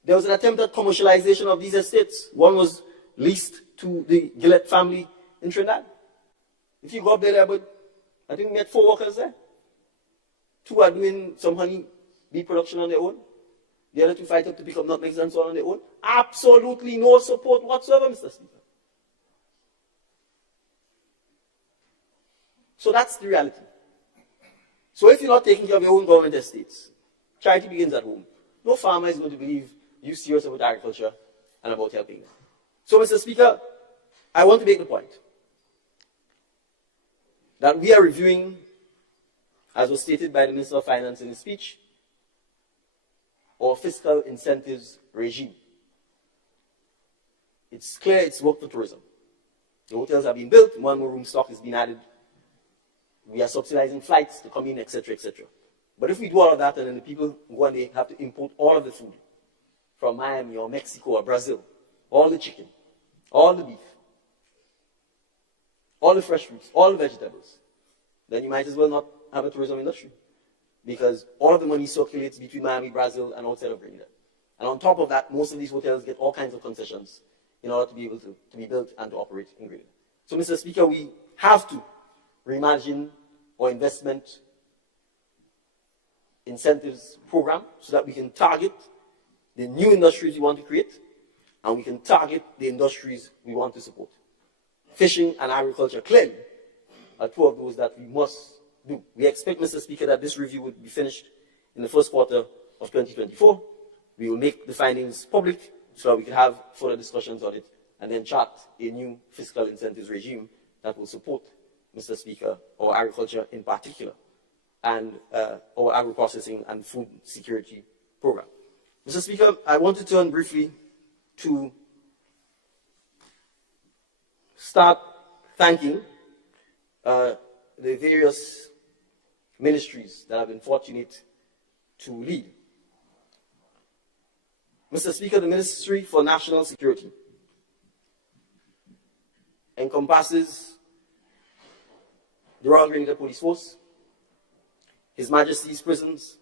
There was an attempt at commercialization of these estates. One was leased to the Gillette family in Trinidad. If you go up there, but I think we had 4 workers there. 2 are doing some honey bee production on their own. The other 2 fight up to pick up nutmegs and so on their own. Absolutely no support whatsoever, Mr. Speaker. So that's the reality. So if you're not taking care of your own government estates, charity begins at home. No farmer is going to believe you're serious about agriculture and about helping them. So, Mr. Speaker, I want to make the point that we are reviewing, as was stated by the Minister of Finance in his speech, our fiscal incentives regime. It's clear it's worked for tourism. The hotels are being built, more and more room stock is being added. We are subsidizing flights to come in, etc., etc. But if we do all of that, and then the people go and they have to import all of the food from Miami or Mexico or Brazil, all the chicken, all the beef, all the fresh fruits, all the vegetables, then you might as well not have a tourism industry. Because all of the money circulates between Miami, Brazil, and outside of Grenada. And on top of that, most of these hotels get all kinds of concessions in order to be able to be built and to operate in Grenada. So, Mr. Speaker, we have to reimagine our investment incentives program so that we can target the new industries we want to create, and we can target the industries we want to support. Fishing and agriculture clearly are 2 of those that we must do. We expect, Mr. Speaker, that this review will be finished in the first quarter of 2024. We will make the findings public so that we can have further discussions on it and then chart a new fiscal incentives regime that will support, Mr. Speaker, our agriculture in particular, and our agro-processing and food security program. Mr. Speaker, I want to turn briefly to start thanking the various ministries that I've been fortunate to lead. Mr. Speaker, the Ministry for National Security encompasses the Royal Grenadier Police Force, His Majesty's prisons,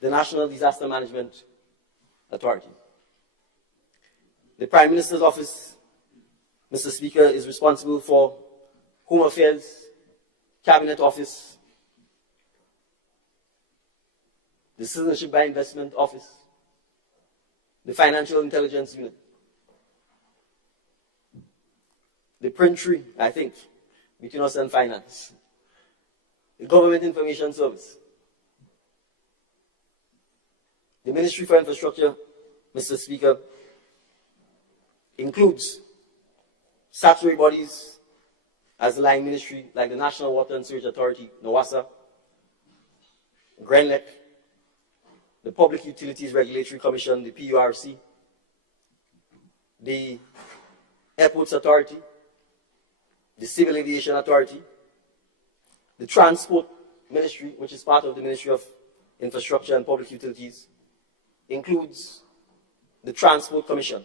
the National Disaster Management Authority. The Prime Minister's Office, Mr. Speaker, is responsible for Home Affairs, Cabinet Office, the Citizenship by Investment Office, the Financial Intelligence Unit, the print tree, I think, between us and finance, the Government Information Service, the Ministry for Infrastructure, Mr. Speaker, includes statutory bodies as the line ministry, like the National Water and Sewage Authority, NOWASA, GRENLEC, the Public Utilities Regulatory Commission, the PURC, the Airports Authority, the Civil Aviation Authority, the Transport Ministry, which is part of the Ministry of Infrastructure and Public Utilities, includes the Transport Commission.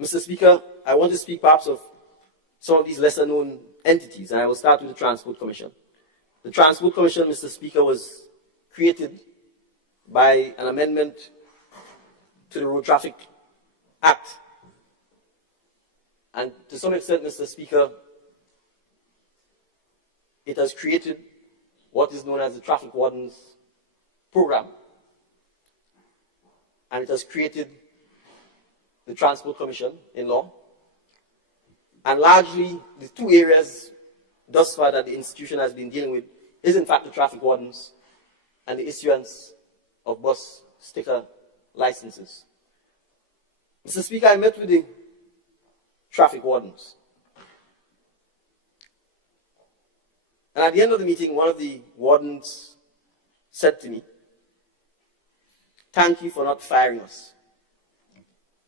Mr. Speaker, I want to speak perhaps of some of these lesser-known entities, and I will start with the Transport Commission. The Transport Commission, Mr. Speaker, was created by an amendment to the Road Traffic Act. And to some extent, Mr. Speaker, it has created what is known as the Traffic Wardens Program. And it has created the Transport Commission in law. And largely, the two areas thus far that the institution has been dealing with is in fact the traffic wardens and the issuance of bus sticker licenses. Mr. Speaker, I met with the traffic wardens. And at the end of the meeting, one of the wardens said to me, "Thank you for not firing us.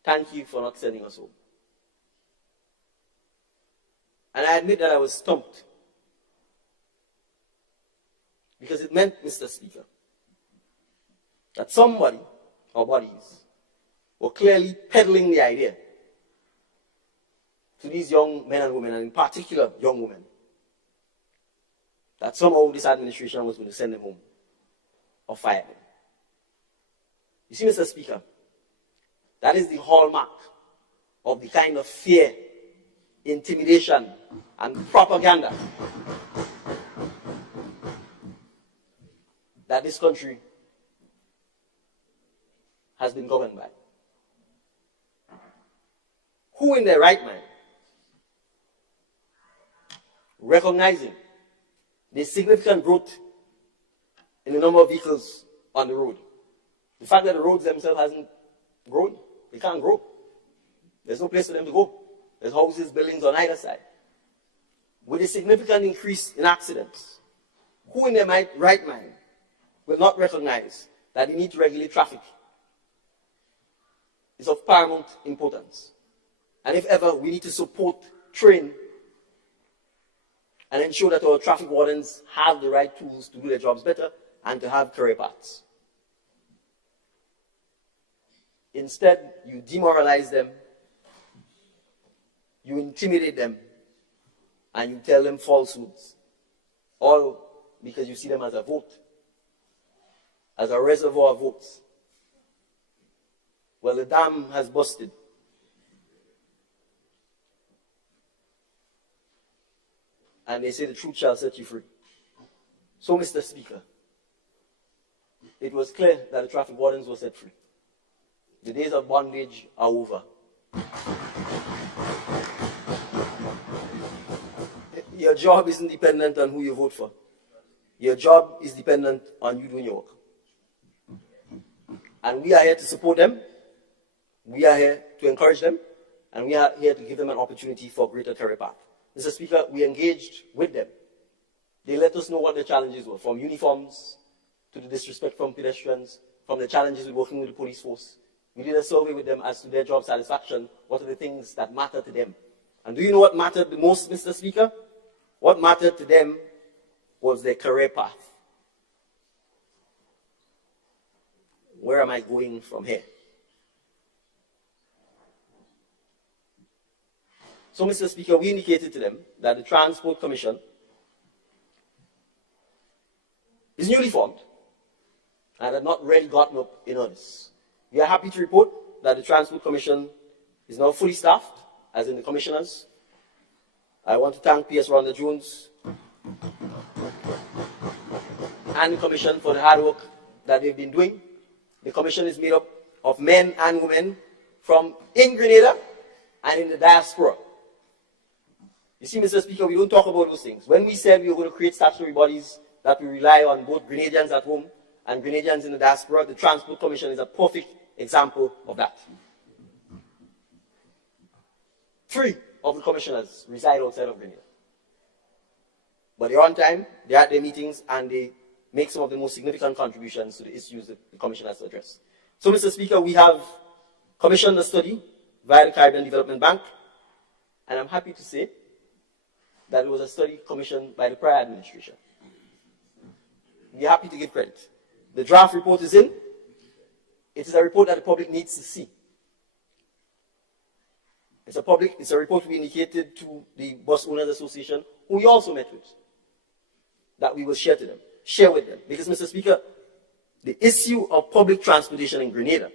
Thank you for not sending us home." And I admit that I was stumped. Because it meant, Mr. Speaker, that somebody or bodies were clearly peddling the idea to these young men and women, and in particular young women, that somehow this administration was going to send them home or fire them. You see, Mr. Speaker, that is the hallmark of the kind of fear, intimidation, and propaganda that this country has been governed by. Who in their right mind, recognizing the significant growth in the number of vehicles on the road, the fact that the roads themselves hasn't grown, they can't grow. There's no place for them to go. There's houses, buildings on either side. With a significant increase in accidents, who in their right mind will not recognize that the need to regulate traffic is of paramount importance? And if ever, we need to support, train, and ensure that our traffic wardens have the right tools to do their jobs better and to have career paths. Instead, you demoralize them, you intimidate them, and you tell them falsehoods, all because you see them as a vote, as a reservoir of votes. Well, the dam has busted. And they say the truth shall set you free. So, Mr. Speaker, it was clear that the traffic wardens were set free. The days of bondage are over. Your job isn't dependent on who you vote for. Your job is dependent on you doing your work. And we are here to support them. We are here to encourage them. And we are here to give them an opportunity for greater career path. Mr. Speaker, we engaged with them. They let us know what their challenges were, from uniforms to the disrespect from pedestrians, from the challenges with working with the police force. We did a survey with them as to their job satisfaction. What are the things that matter to them? And do you know what mattered the most, Mr. Speaker? What mattered to them was their career path. Where am I going from here? So, Mr. Speaker, we indicated to them that the Transport Commission is newly formed and had not really gotten up in earnest. We are happy to report that the Transport Commission is now fully staffed, as in the commissioners. I want to thank P.S. Rhonda Jones and the Commission for the hard work that they've been doing. The Commission is made up of men and women from in Grenada and in the diaspora. You see, Mr. Speaker, we don't talk about those things. When we said we were going to create statutory bodies that we rely on both Grenadians at home and Grenadians in the diaspora, the Transport Commission is a perfect example of that. 3 of the commissioners reside outside of Grenada. But they're on time, they're at their meetings, and they make some of the most significant contributions to the issues that the Commission has to address. So, Mr. Speaker, we have commissioned a study via the Caribbean Development Bank, and I'm happy to say that it was a study commissioned by the prior administration. We're happy to give credit. The draft report is in. It is a report that the public needs to see. It's a report we indicated to the Bus Owners Association, who we also met with, that we will share with them. Because, Mr. Speaker, the issue of public transportation in Grenada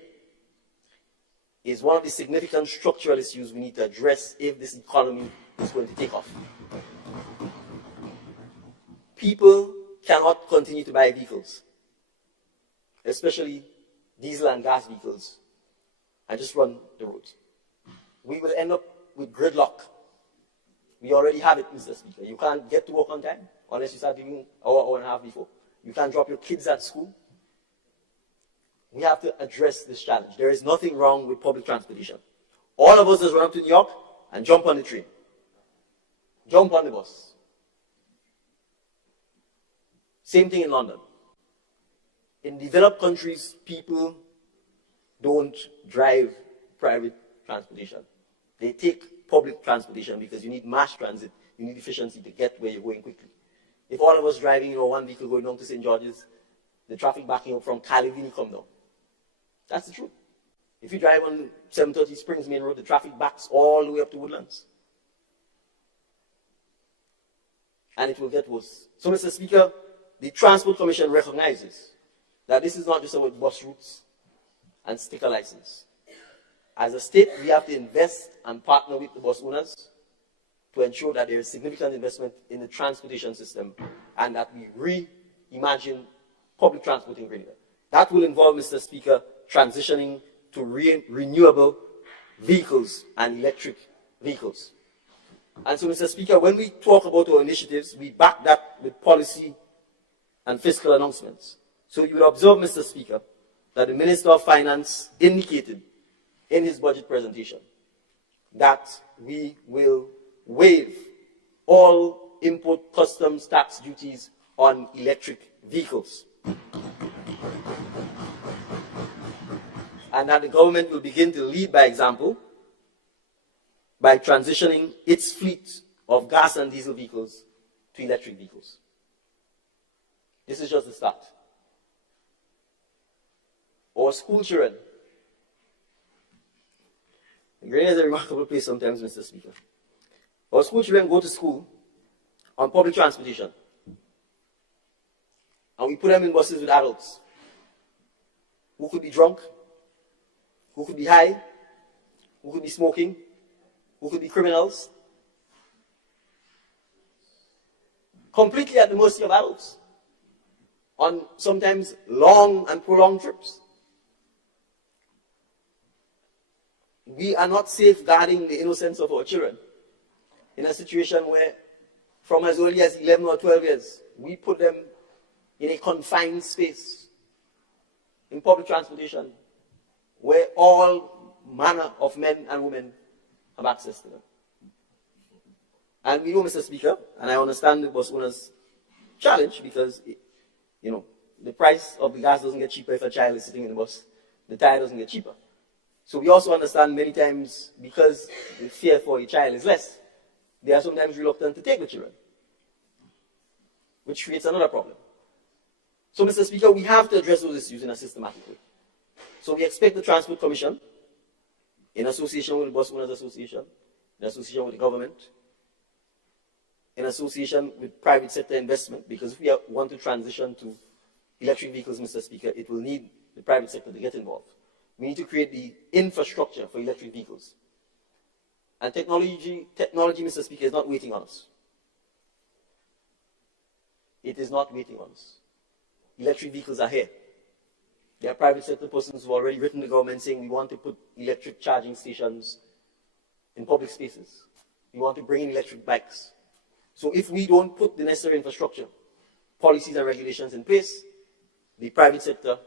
is one of the significant structural issues we need to address if this economy is going to take off. People cannot continue to buy vehicles, especially diesel and gas vehicles, and just run the roads. We will end up with gridlock. We already have it, Mr. Speaker. You can't get to work on time unless you start leaving an hour and a half before. You can't drop your kids at school. We have to address this challenge. There is nothing wrong with public transportation. All of us just run up to New York and jump on the train. Jump on the bus. Same thing in London. In developed countries, people don't drive private transportation. They take public transportation because you need mass transit, you need efficiency to get where you're going quickly. If all of us driving, one vehicle going down to St. George's, the traffic backing up from Calivini come down. That's the truth. If you drive on 730 Springs Main Road, the traffic backs all the way up to Woodlands. And it will get worse. So, Mr. Speaker, the Transport Commission recognizes that this is not just about bus routes and sticker license. As a state, we have to invest and partner with the bus owners to ensure that there is significant investment in the transportation system and that we reimagine public transport in Grenada. That will involve, Mr. Speaker, transitioning to renewable vehicles and electric vehicles. And so, Mr. Speaker, when we talk about our initiatives, we back that with policy and fiscal announcements. So you will observe, Mr. Speaker, that the Minister of Finance indicated in his budget presentation that we will waive all import customs tax duties on electric vehicles. And that the government will begin to lead by example by transitioning its fleet of gas and diesel vehicles to electric vehicles. This is just the start. Our school children. Grenada is a remarkable place sometimes, Mr. Speaker. Our school children go to school on public transportation. And we put them in buses with adults who could be drunk, who could be high, who could be smoking, who could be criminals. Completely at the mercy of adults on sometimes long and prolonged trips. We are not safeguarding the innocence of our children in a situation where from as early as 11 or 12 years, we put them in a confined space in public transportation where all manner of men and women have access to them. And we know, Mr. Speaker, and I understand the bus owners' challenge because, the price of the gas doesn't get cheaper if a child is sitting in the bus. The tire doesn't get cheaper. So we also understand many times because the fear for a child is less, they are sometimes reluctant to take the children. which creates another problem. So, Mr. Speaker, we have to address those issues in a systematic way. So we expect the Transport Commission, in association with the Bus Owners Association, in association with the government, in association with private sector investment, because if we want to transition to electric vehicles, Mr. Speaker, it will need the private sector to get involved. We need to create the infrastructure for electric vehicles. And technology, Mr. Speaker, is not waiting on us. It is not waiting on us. Electric vehicles are here. There are private sector persons who have already written to the government saying we want to put electric charging stations in public spaces. We want to bring in electric bikes. So if we don't put the necessary infrastructure, policies and regulations in place, the private sector,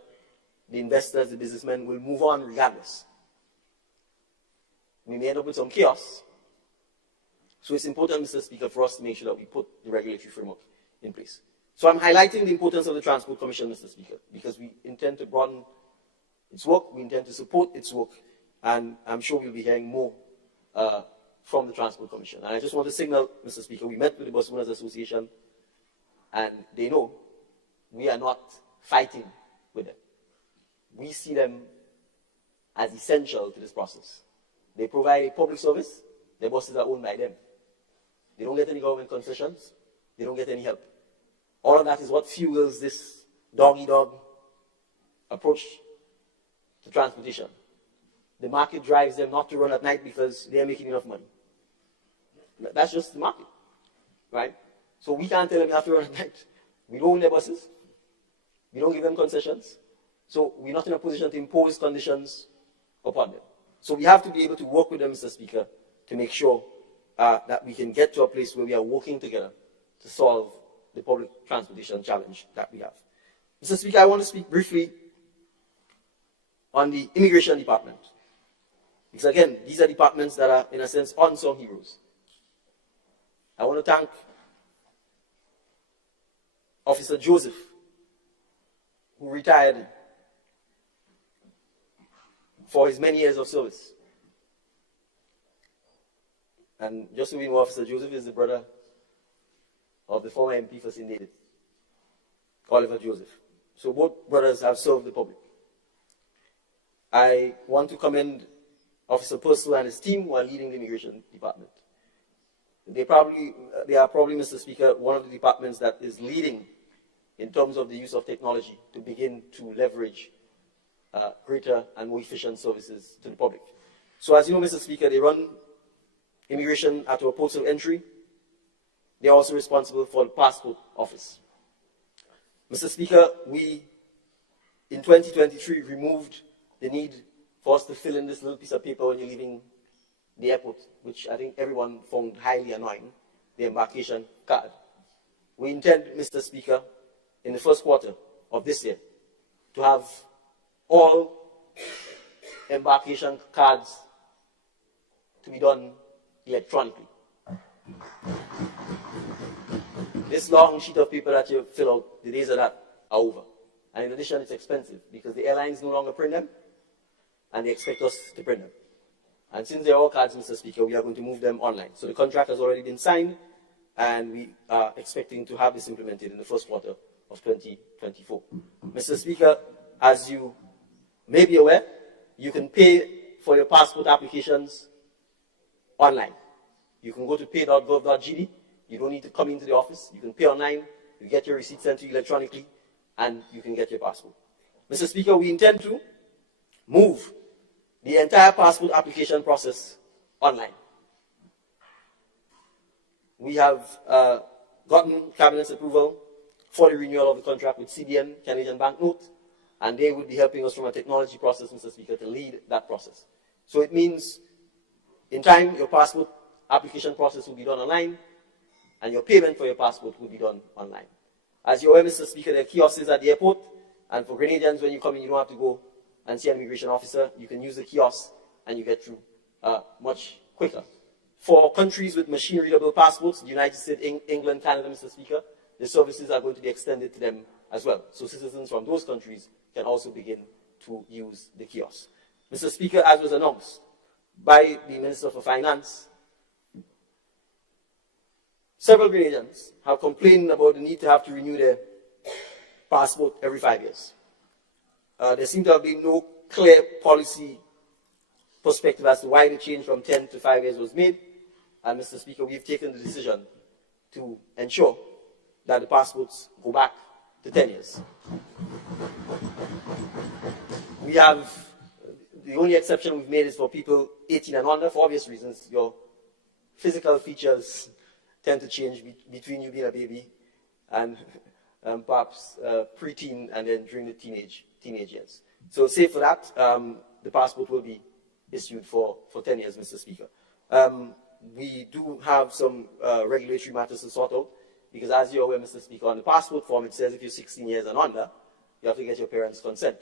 the investors, the businessmen will move on regardless. We may end up with some chaos. So it's important, Mr. Speaker, for us to make sure that we put the regulatory framework in place. So I'm highlighting the importance of the Transport Commission, Mr. Speaker, because we intend to broaden its work, we intend to support its work, and I'm sure we'll be hearing more from the Transport Commission. And I just want to signal, Mr. Speaker, we met with the Bus Owners Association, and they know we are not fighting with them. We see them as essential to this process. They provide a public service, their buses are owned by them. They don't get any government concessions, they don't get any help. All of that is what fuels this dog-eat-dog approach to transportation. The market drives them not to run at night because they are making enough money. That's just the market, right? So we can't tell them you have to run at night. We don't own their buses. We don't give them concessions. So we're not in a position to impose conditions upon them. So we have to be able to work with them, Mr. Speaker, to make sure that we can get to a place where we are working together to solve the public transportation challenge that we have. Mr. Speaker, I want to speak briefly on the Immigration Department. Because again, these are departments that are, in a sense, unsung heroes. I want to thank Officer Joseph, who retired for his many years of service. And just so we know, Officer Joseph is the brother of the former MP for St. David, Oliver Joseph. So both brothers have served the public. I want to commend Officer Purcell and his team who are leading the Immigration Department. They are probably, Mr. Speaker, one of the departments that is leading in terms of the use of technology to begin to leverage greater and more efficient services to the public. So as you know, Mr. Speaker, they run immigration at our ports of entry. They are also responsible for the passport office. Mr. Speaker, we, in 2023, removed the need for us to fill in this little piece of paper when you're leaving the airport, which I think everyone found highly annoying, the embarkation card. We intend, Mr. Speaker, in the first quarter of this year, to have all embarkation cards to be done electronically. This long sheet of paper that you fill out, the days of that are over. And in addition, it's expensive because the airlines no longer print them, and they expect us to print them. And since they're all cards, Mr. Speaker, we are going to move them online. So the contract has already been signed, and we are expecting to have this implemented in the first quarter of 2024. Mr. Speaker, as you may be aware, you can pay for your passport applications online. You can go to pay.gov.gd. You don't need to come into the office. You can pay online. You get your receipt sent to you electronically, and you can get your passport. Mr. Speaker, we intend to move the entire passport application process online. We have gotten Cabinet's approval for the renewal of the contract with CBN, Canadian Banknote, and they would be helping us from a technology process, Mr. Speaker, to lead that process. So it means in time, your passport application process will be done online, and your payment for your passport will be done online. As you're aware, Mr. Speaker, there are kiosks at the airport, and for Grenadians, when you come in, you don't have to go and see an immigration officer. You can use the kiosk, and you get through much quicker. For countries with machine-readable passports, the United States, England, Canada, Mr. Speaker, the services are going to be extended to them as well. So citizens from those countries can also begin to use the kiosk. Mr. Speaker, as was announced by the Minister for Finance, Several Grenadians have complained about the need to have to renew their passport every 5 years. There seems to have been no clear policy perspective as to why the change from 10 to 5 years was made. And Mr. Speaker, we've taken the decision to ensure that the passports go back to 10 years. We have, the only exception we've made is for people 18 and under, for obvious reasons. Your physical features tend to change between you being a baby and perhaps preteen and then during the teenage years. So save for that, the passport will be issued for 10 years, Mr. Speaker. We do have some regulatory matters to sort out, because as you're aware, Mr. Speaker, on the passport form it says if you're 16 years and under, you have to get your parents' consent.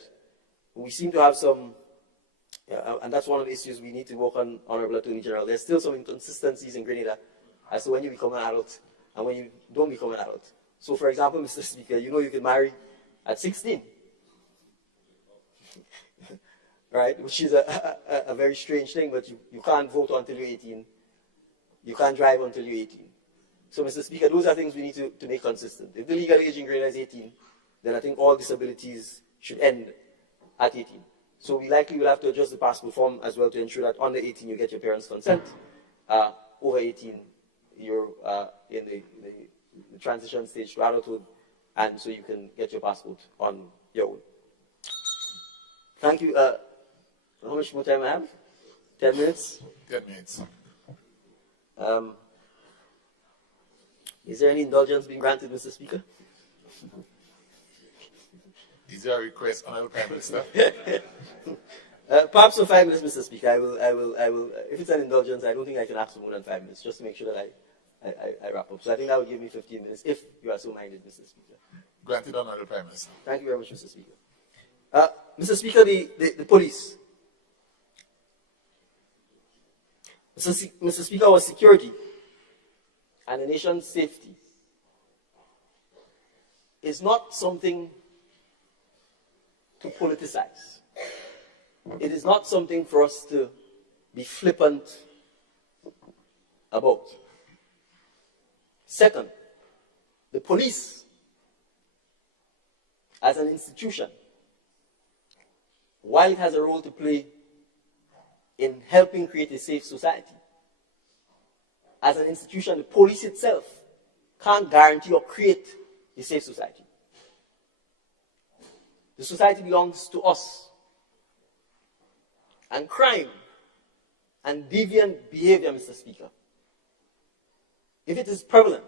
We seem to have some, and that's one of the issues we need to work on, Honorable Attorney General. There's still some inconsistencies in Grenada as to when you become an adult and when you don't become an adult. So, for example, Mr. Speaker, you know you can marry at 16, right? Which is a very strange thing, but you can't vote until you're 18. You can't drive until you're 18. So, Mr. Speaker, those are things we need to make consistent. If the legal age in Grenada is 18, then I think all disabilities should end at 18. So we likely will have to adjust the passport form as well to ensure that under 18 you get your parents' consent. Over 18, you're in the transition stage to adulthood, and so you can get your passport on your own. Thank you. How much more time I have? 10 minutes? 10 minutes. Is there any indulgence being granted, Mr. Speaker? Is there a request, Honorable Prime Minister? Perhaps for 5 minutes, Mr. Speaker. I will. If it's an indulgence, I don't think I can ask for more than 5 minutes, just to make sure that I wrap up. So I think that will give me 15 minutes, if you are so minded, Mr. Speaker. Granted, Honorable Prime Minister. Thank you very much, Mr. Speaker. Mr. Speaker, the police. Mr. Speaker, our security and the nation's safety is not something to politicize. It is not something for us to be flippant about. Second, the police as an institution, while it has a role to play in helping create a safe society, as an institution, the police itself can't guarantee or create a safe society. The society belongs to us. And crime and deviant behavior, Mr. Speaker, if it is prevalent,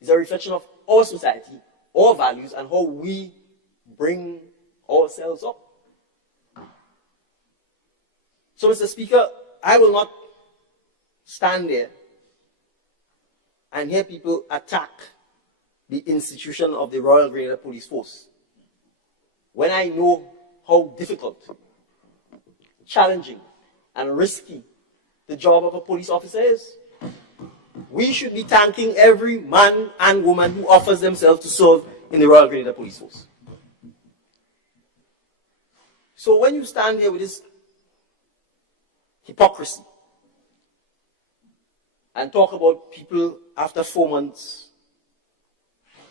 is a reflection of our society, our values, and how we bring ourselves up. So, Mr. Speaker, I will not stand there and hear people attack the institution of the Royal Grenada Police Force when I know how difficult, challenging, and risky the job of a police officer is. We should be thanking every man and woman who offers themselves to serve in the Royal Grenada Police Force. So when you stand here with this hypocrisy and talk about people after 4 months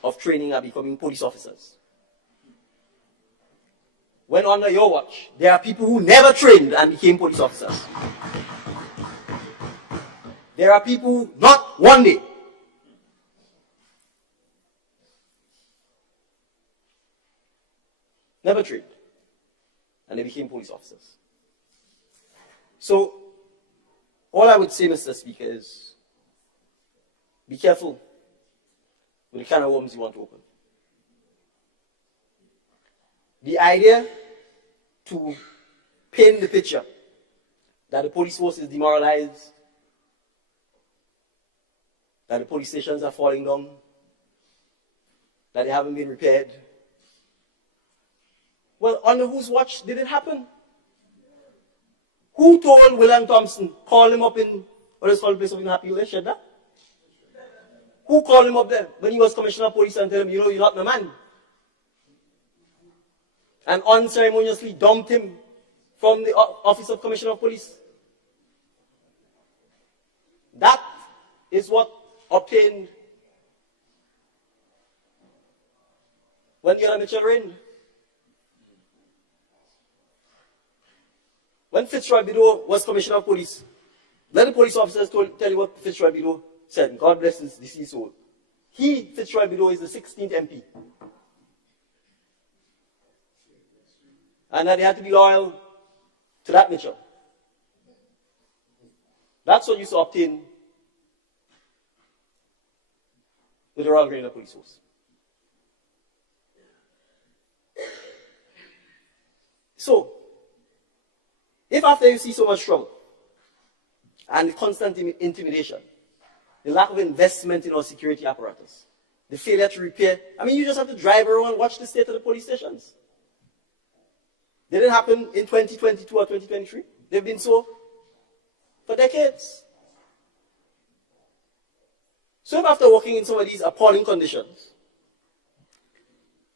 of training are becoming police officers, when under your watch, there are people who never trained and became police officers. There are people who, not one day, never trained, and they became police officers. So, all I would say, Mr. Speaker, is be careful with the kind of worms you want to open. The idea to paint the picture that the police force is demoralized, that the police stations are falling down, that they haven't been repaired. Well, under whose watch did it happen? Who told William Thompson, call him up in, what is called the place of Happy Hill, Shedda? Who called him up there when he was Commissioner of Police and told him, you know, you're not my man? And unceremoniously dumped him from the office of Commissioner of Police. That is what obtained when Yolanda Mitchell reigned. When Fitzroy Bideau was Commissioner of Police, let the police officers tell you what Fitzroy Bideau said. God bless his deceased soul. He, Fitzroy Bideau, is the 16th MP. And that they had to be loyal to that Mitchell. That's what used to obtain with the Royal Grenadier Police Force. So, if after you see so much trouble, and constant intimidation, the lack of investment in our security apparatus, the failure to repair, I mean, you just have to drive around and watch the state of the police stations. They didn't happen in 2022 or 2023. They've been so for decades. So if after working in some of these appalling conditions,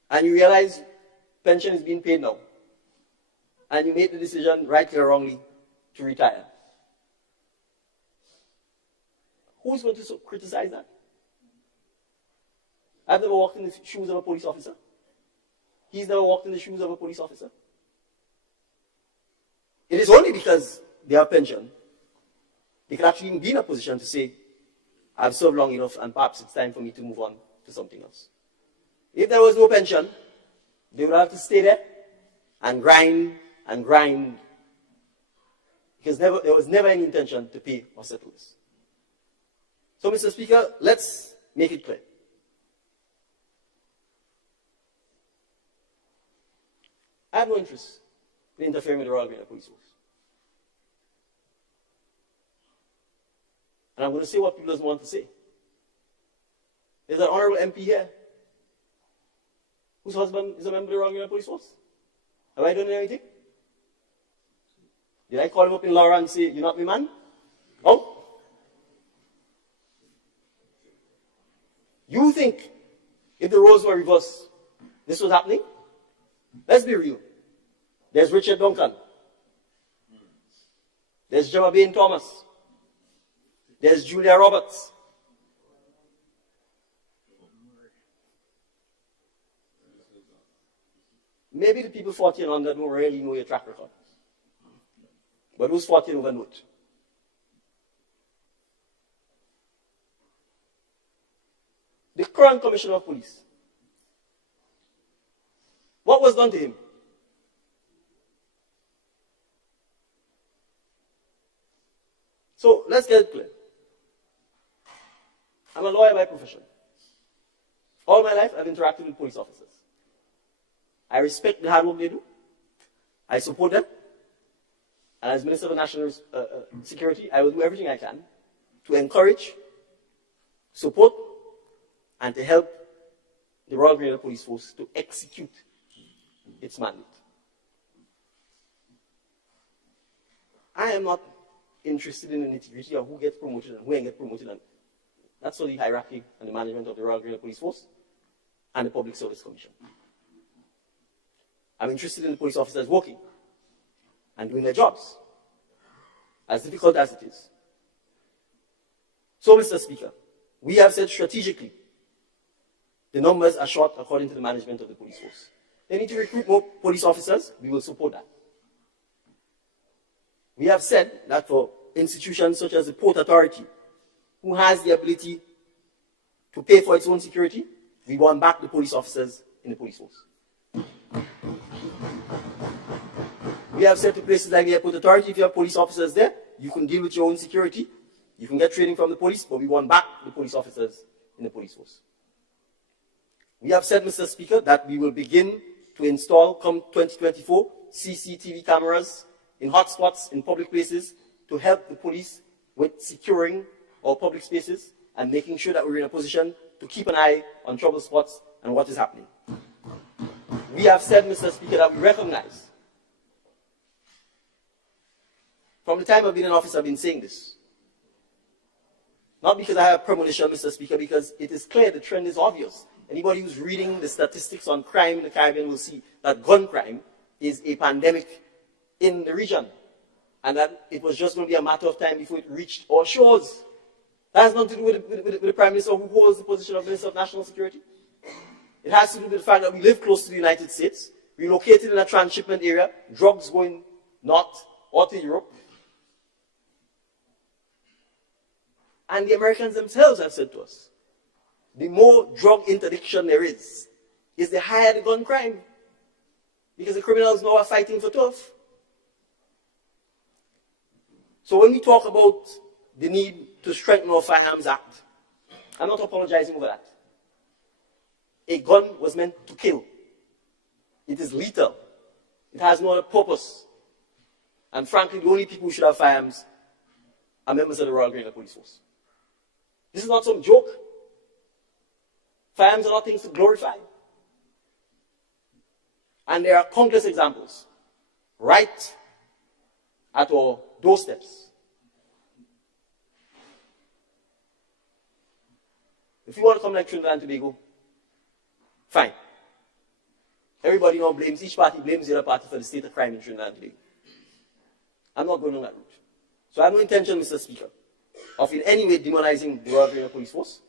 and you realize pension is being paid now, and you make the decision, rightly or wrongly, to retire, who's going to criticize that? I've never walked in the shoes of a police officer. He's never walked in the shoes of a police officer. It is only because they have pension, they can actually be in a position to say, I've served long enough and perhaps it's time for me to move on to something else. If there was no pension, they would have to stay there and grind, because there was never any intention to pay or settle this. So, Mr. Speaker, let's make it clear. I have no interest in interfering with the Royal Grenadier Police Force. And I'm going to say what people doesn't want to say. There's an honorable MP here whose husband is a member of the Royal Grenadier Police Force. Have I done anything? Did I call him up in Laura and say, you're not my man? Oh? You think if the roles were reversed, this was happening? Let's be real. There's Richard Duncan. There's Gemma Bain Thomas. There's Julia Roberts. Maybe the people 40 and under don't really know your track record. But those 40 over know it. The current Commissioner of Police, what was done to him? So let's get it clear. I'm a lawyer by profession. All my life I've interacted with police officers. I respect the hard work they do. I support them. And as Minister of National Security, I will do everything I can to encourage, support, and to help the Royal Grenadier Police Force to execute its mandate. I am not interested in the nitty-gritty of who gets promoted and who ain't get promoted. And that's for the hierarchy and the management of the Royal Grenadier Police Force and the Public Service Commission. I'm interested in the police officers working and doing their jobs, as difficult as it is. So, Mr. Speaker, we have said strategically the numbers are short according to the management of the police force. They need to recruit more police officers. We will support that. We have said that for institutions such as the Port Authority, who has the ability to pay for its own security, we want back the police officers in the police force. We have said to places like the Airport Authority, if you have police officers there, you can deal with your own security, you can get training from the police, but we want back the police officers in the police force. We have said, Mr. Speaker, that we will begin to install, come 2024, CCTV cameras in hotspots, in public places, to help the police with securing our public spaces and making sure that we're in a position to keep an eye on trouble spots and what is happening. We have said, Mr. Speaker, that we recognize, from the time I've been in office, I've been saying this. Not because I have premonition, Mr. Speaker, because it is clear, the trend is obvious. Anybody who's reading the statistics on crime in the Caribbean will see that gun crime is a pandemic in the region, and that it was just going to be a matter of time before it reached our shores. That has nothing to do with the Prime Minister who holds the position of Minister of National Security. It has to do with the fact that we live close to the United States, we're located in a transshipment area, drugs going north or to Europe. And the Americans themselves have said to us, the more drug interdiction there is the higher the gun crime. Because the criminals now are fighting for turf. So when we talk about the need to strengthen our Firearms Act, I'm not apologizing over that. A gun was meant to kill. It is lethal. It has no other purpose. And frankly, the only people who should have firearms are members of the Royal Grenadier Police Force. This is not some joke. Firearms are not things to glorify. And there are countless examples right at our doorsteps. If you want to come like Trinidad and Tobago, fine. Everybody now blames, each party blames the other party for the state of crime in Trinidad and Tobago. I'm not going on that route. So I have no intention, Mr. Speaker, of in any way demonizing the Royal Grenadier Police Force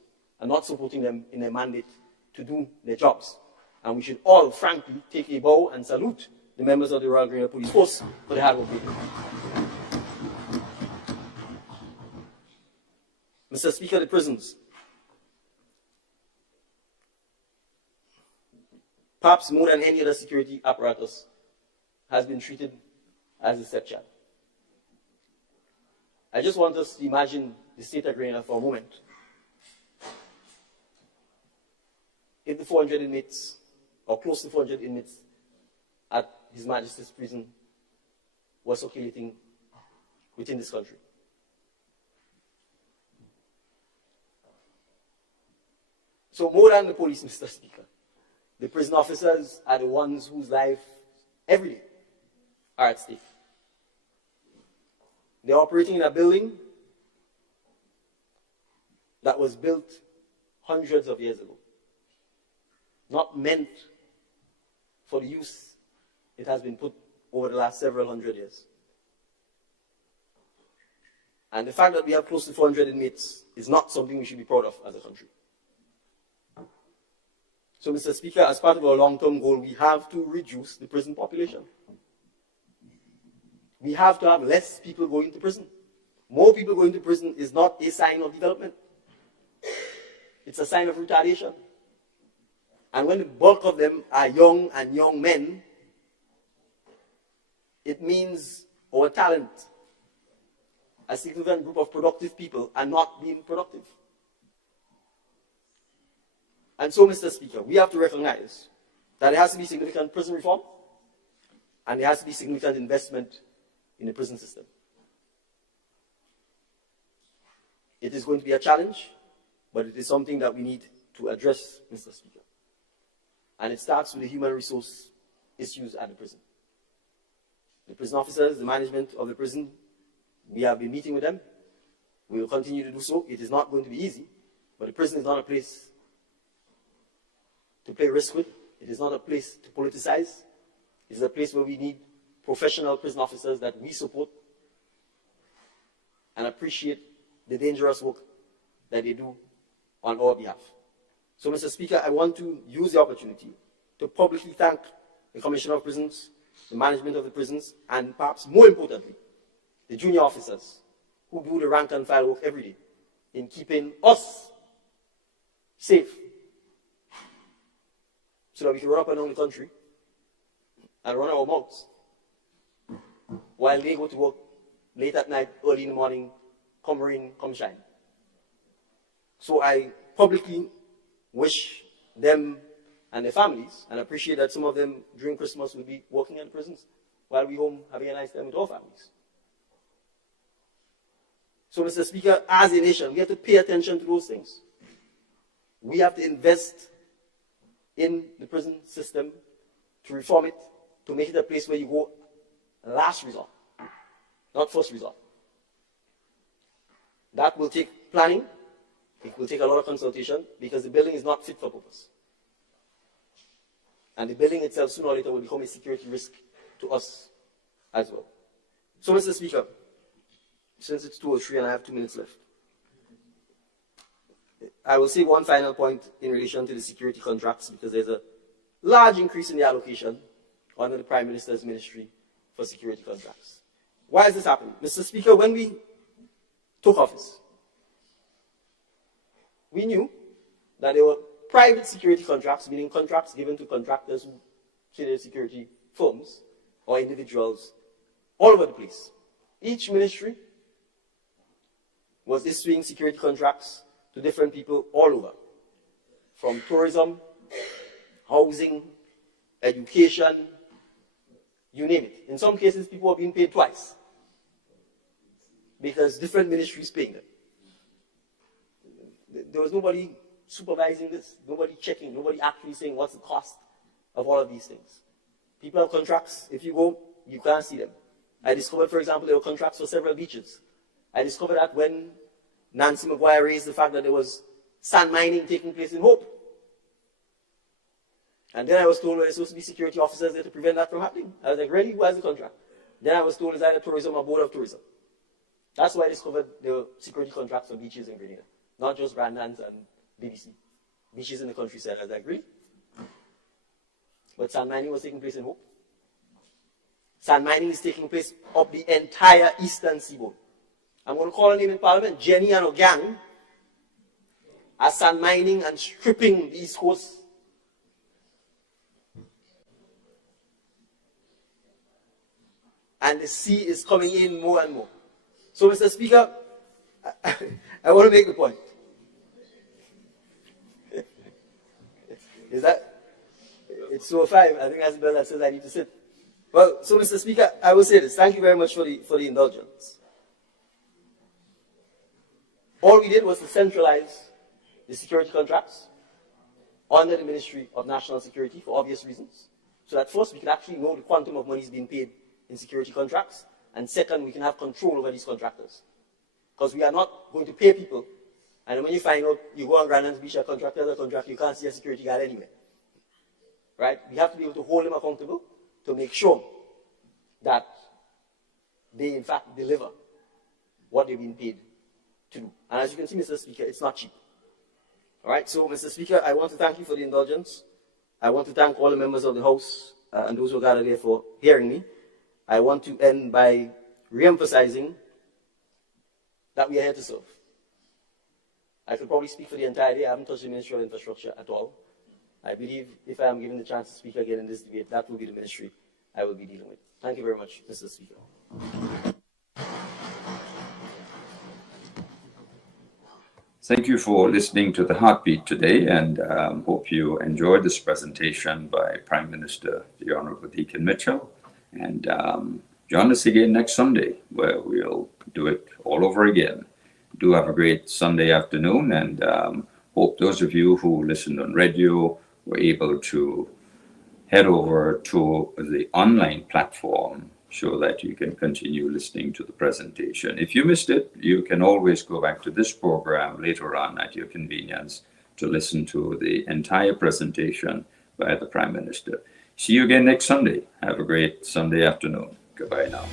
and not supporting them in their mandate to do their jobs. And we should all, frankly, take a bow and salute the members of the Royal Grenadier Police Force for the hard work they do. Mr. Speaker, the prisons. Perhaps more than any other security apparatus has been treated as a stepchild. I just want us to imagine the state of Grenada for a moment. If the 400 inmates, or close to 400 inmates at His Majesty's prison were circulating within this country. So more than the police, Mr. Speaker, the prison officers are the ones whose life every day are at stake. They're operating in a building that was built hundreds of years ago, not meant for the use it has been put over the last several hundred years. And the fact that we have close to 400 inmates is not something we should be proud of as a country. So, Mr. Speaker, as part of our long-term goal, we have to reduce the prison population. We have to have less people going to prison. More people going to prison is not a sign of development. It's a sign of retardation. And when the bulk of them are young and young men, it means our talent, a significant group of productive people, are not being productive. And so, Mr. Speaker, we have to recognize that there has to be significant prison reform and there has to be significant investment in the prison system. It is going to be a challenge, but it is something that we need to address, Mr. Speaker. And it starts with the human resource issues at the prison. The prison officers, the management of the prison, we have been meeting with them. We will continue to do so. It is not going to be easy, but the prison is not a place to play risk with. It is not a place to politicize. It is a place where we need professional prison officers that we support and appreciate the dangerous work that they do on our behalf. So, Mr. Speaker, I want to use the opportunity to publicly thank the Commissioner of Prisons, the management of the prisons, and perhaps more importantly, the junior officers who do the rank and file work every day in keeping us safe so that we can run up and down the country and run our mouths while they go to work late at night, early in the morning, come rain, come shine. So I publicly wish them and their families, and appreciate that some of them during Christmas will be working in prisons while we home having a nice time with our families. So, Mr. Speaker, as a nation, we have to pay attention to those things. We have to invest in the prison system to reform it, to make it a place where you go last resort, not first resort. That will take planning. It will take a lot of consultation because the building is not fit for purpose. And the building itself, sooner or later, will become a security risk to us as well. So, Mr. Speaker, since it's 2:03 and I have 2 minutes left, I will say one final point in relation to the security contracts, because there's a large increase in the allocation under the Prime Minister's Ministry for security contracts. Why has this happened? Mr. Speaker, when we took office, we knew that there were private security contracts, meaning contracts given to contractors who traded security firms or individuals all over the place. Each ministry was issuing security contracts to different people all over, from tourism, housing, education, you name it. In some cases, people were being paid twice because different ministries paying them. There was nobody supervising this, nobody checking, nobody actually saying what's the cost of all of these things. People have contracts. If you go, you can't see them. I discovered, for example, there were contracts for several beaches. I discovered that when Nancy Maguire raised the fact that there was sand mining taking place in Hope. And then I was told there's supposed to be security officers there to prevent that from happening. I was like, really? Who has the contract? Then I was told it's either tourism or board of tourism. That's why I discovered there were security contracts for beaches in Grenada, not just Brandans and BBC. Beaches in the countryside. I was like, really? But sand mining was taking place in Hope. Sand mining is taking place up the entire eastern seaboard. I'm going to call her name in Parliament. Jenny and her gang are sand mining and stripping the East Coast. And the sea is coming in more and more. So, Mr. Speaker, I want to make the point. Is that? It's 2:05. I think that's the bell that says I need to sit. Well, so Mr. Speaker, I will say this. Thank you very much for the indulgence. All we did was to centralize the security contracts under the Ministry of National Security for obvious reasons. So that first, we could actually know the quantum of money is being paid in security contracts. And second, we can have control over these contractors. Because we are not going to pay people. And when you find out, you go on Grandlands Beach, a contractor has a contract, you can't see a security guard anywhere. Right? We have to be able to hold them accountable to make sure that they, in fact, deliver what they've been paid to do. And as you can see, Mr. Speaker, it's not cheap. All right? So, Mr. Speaker, I want to thank you for the indulgence. I want to thank all the members of the House and those who are gathered here for hearing me. I want to end by re-emphasizing that we are here to serve. I could probably speak for the entire day. I haven't touched the Ministry of Infrastructure at all. I believe if I am given the chance to speak again in this debate, that will be the ministry I will be dealing with. Thank you very much, Mr. Speaker. Thank you for listening to the Heartbeat today, and hope you enjoyed this presentation by Prime Minister, the Honorable Deacon Mitchell. And join us again next Sunday, where we'll do it all over again. Do have a great Sunday afternoon, and hope those of you who listened on radio were able to head over to the online platform so that you can continue listening to the presentation. If you missed it, you can always go back to this program later on at your convenience to listen to the entire presentation by the Prime Minister. See you again next Sunday. Have a great Sunday afternoon. Goodbye now.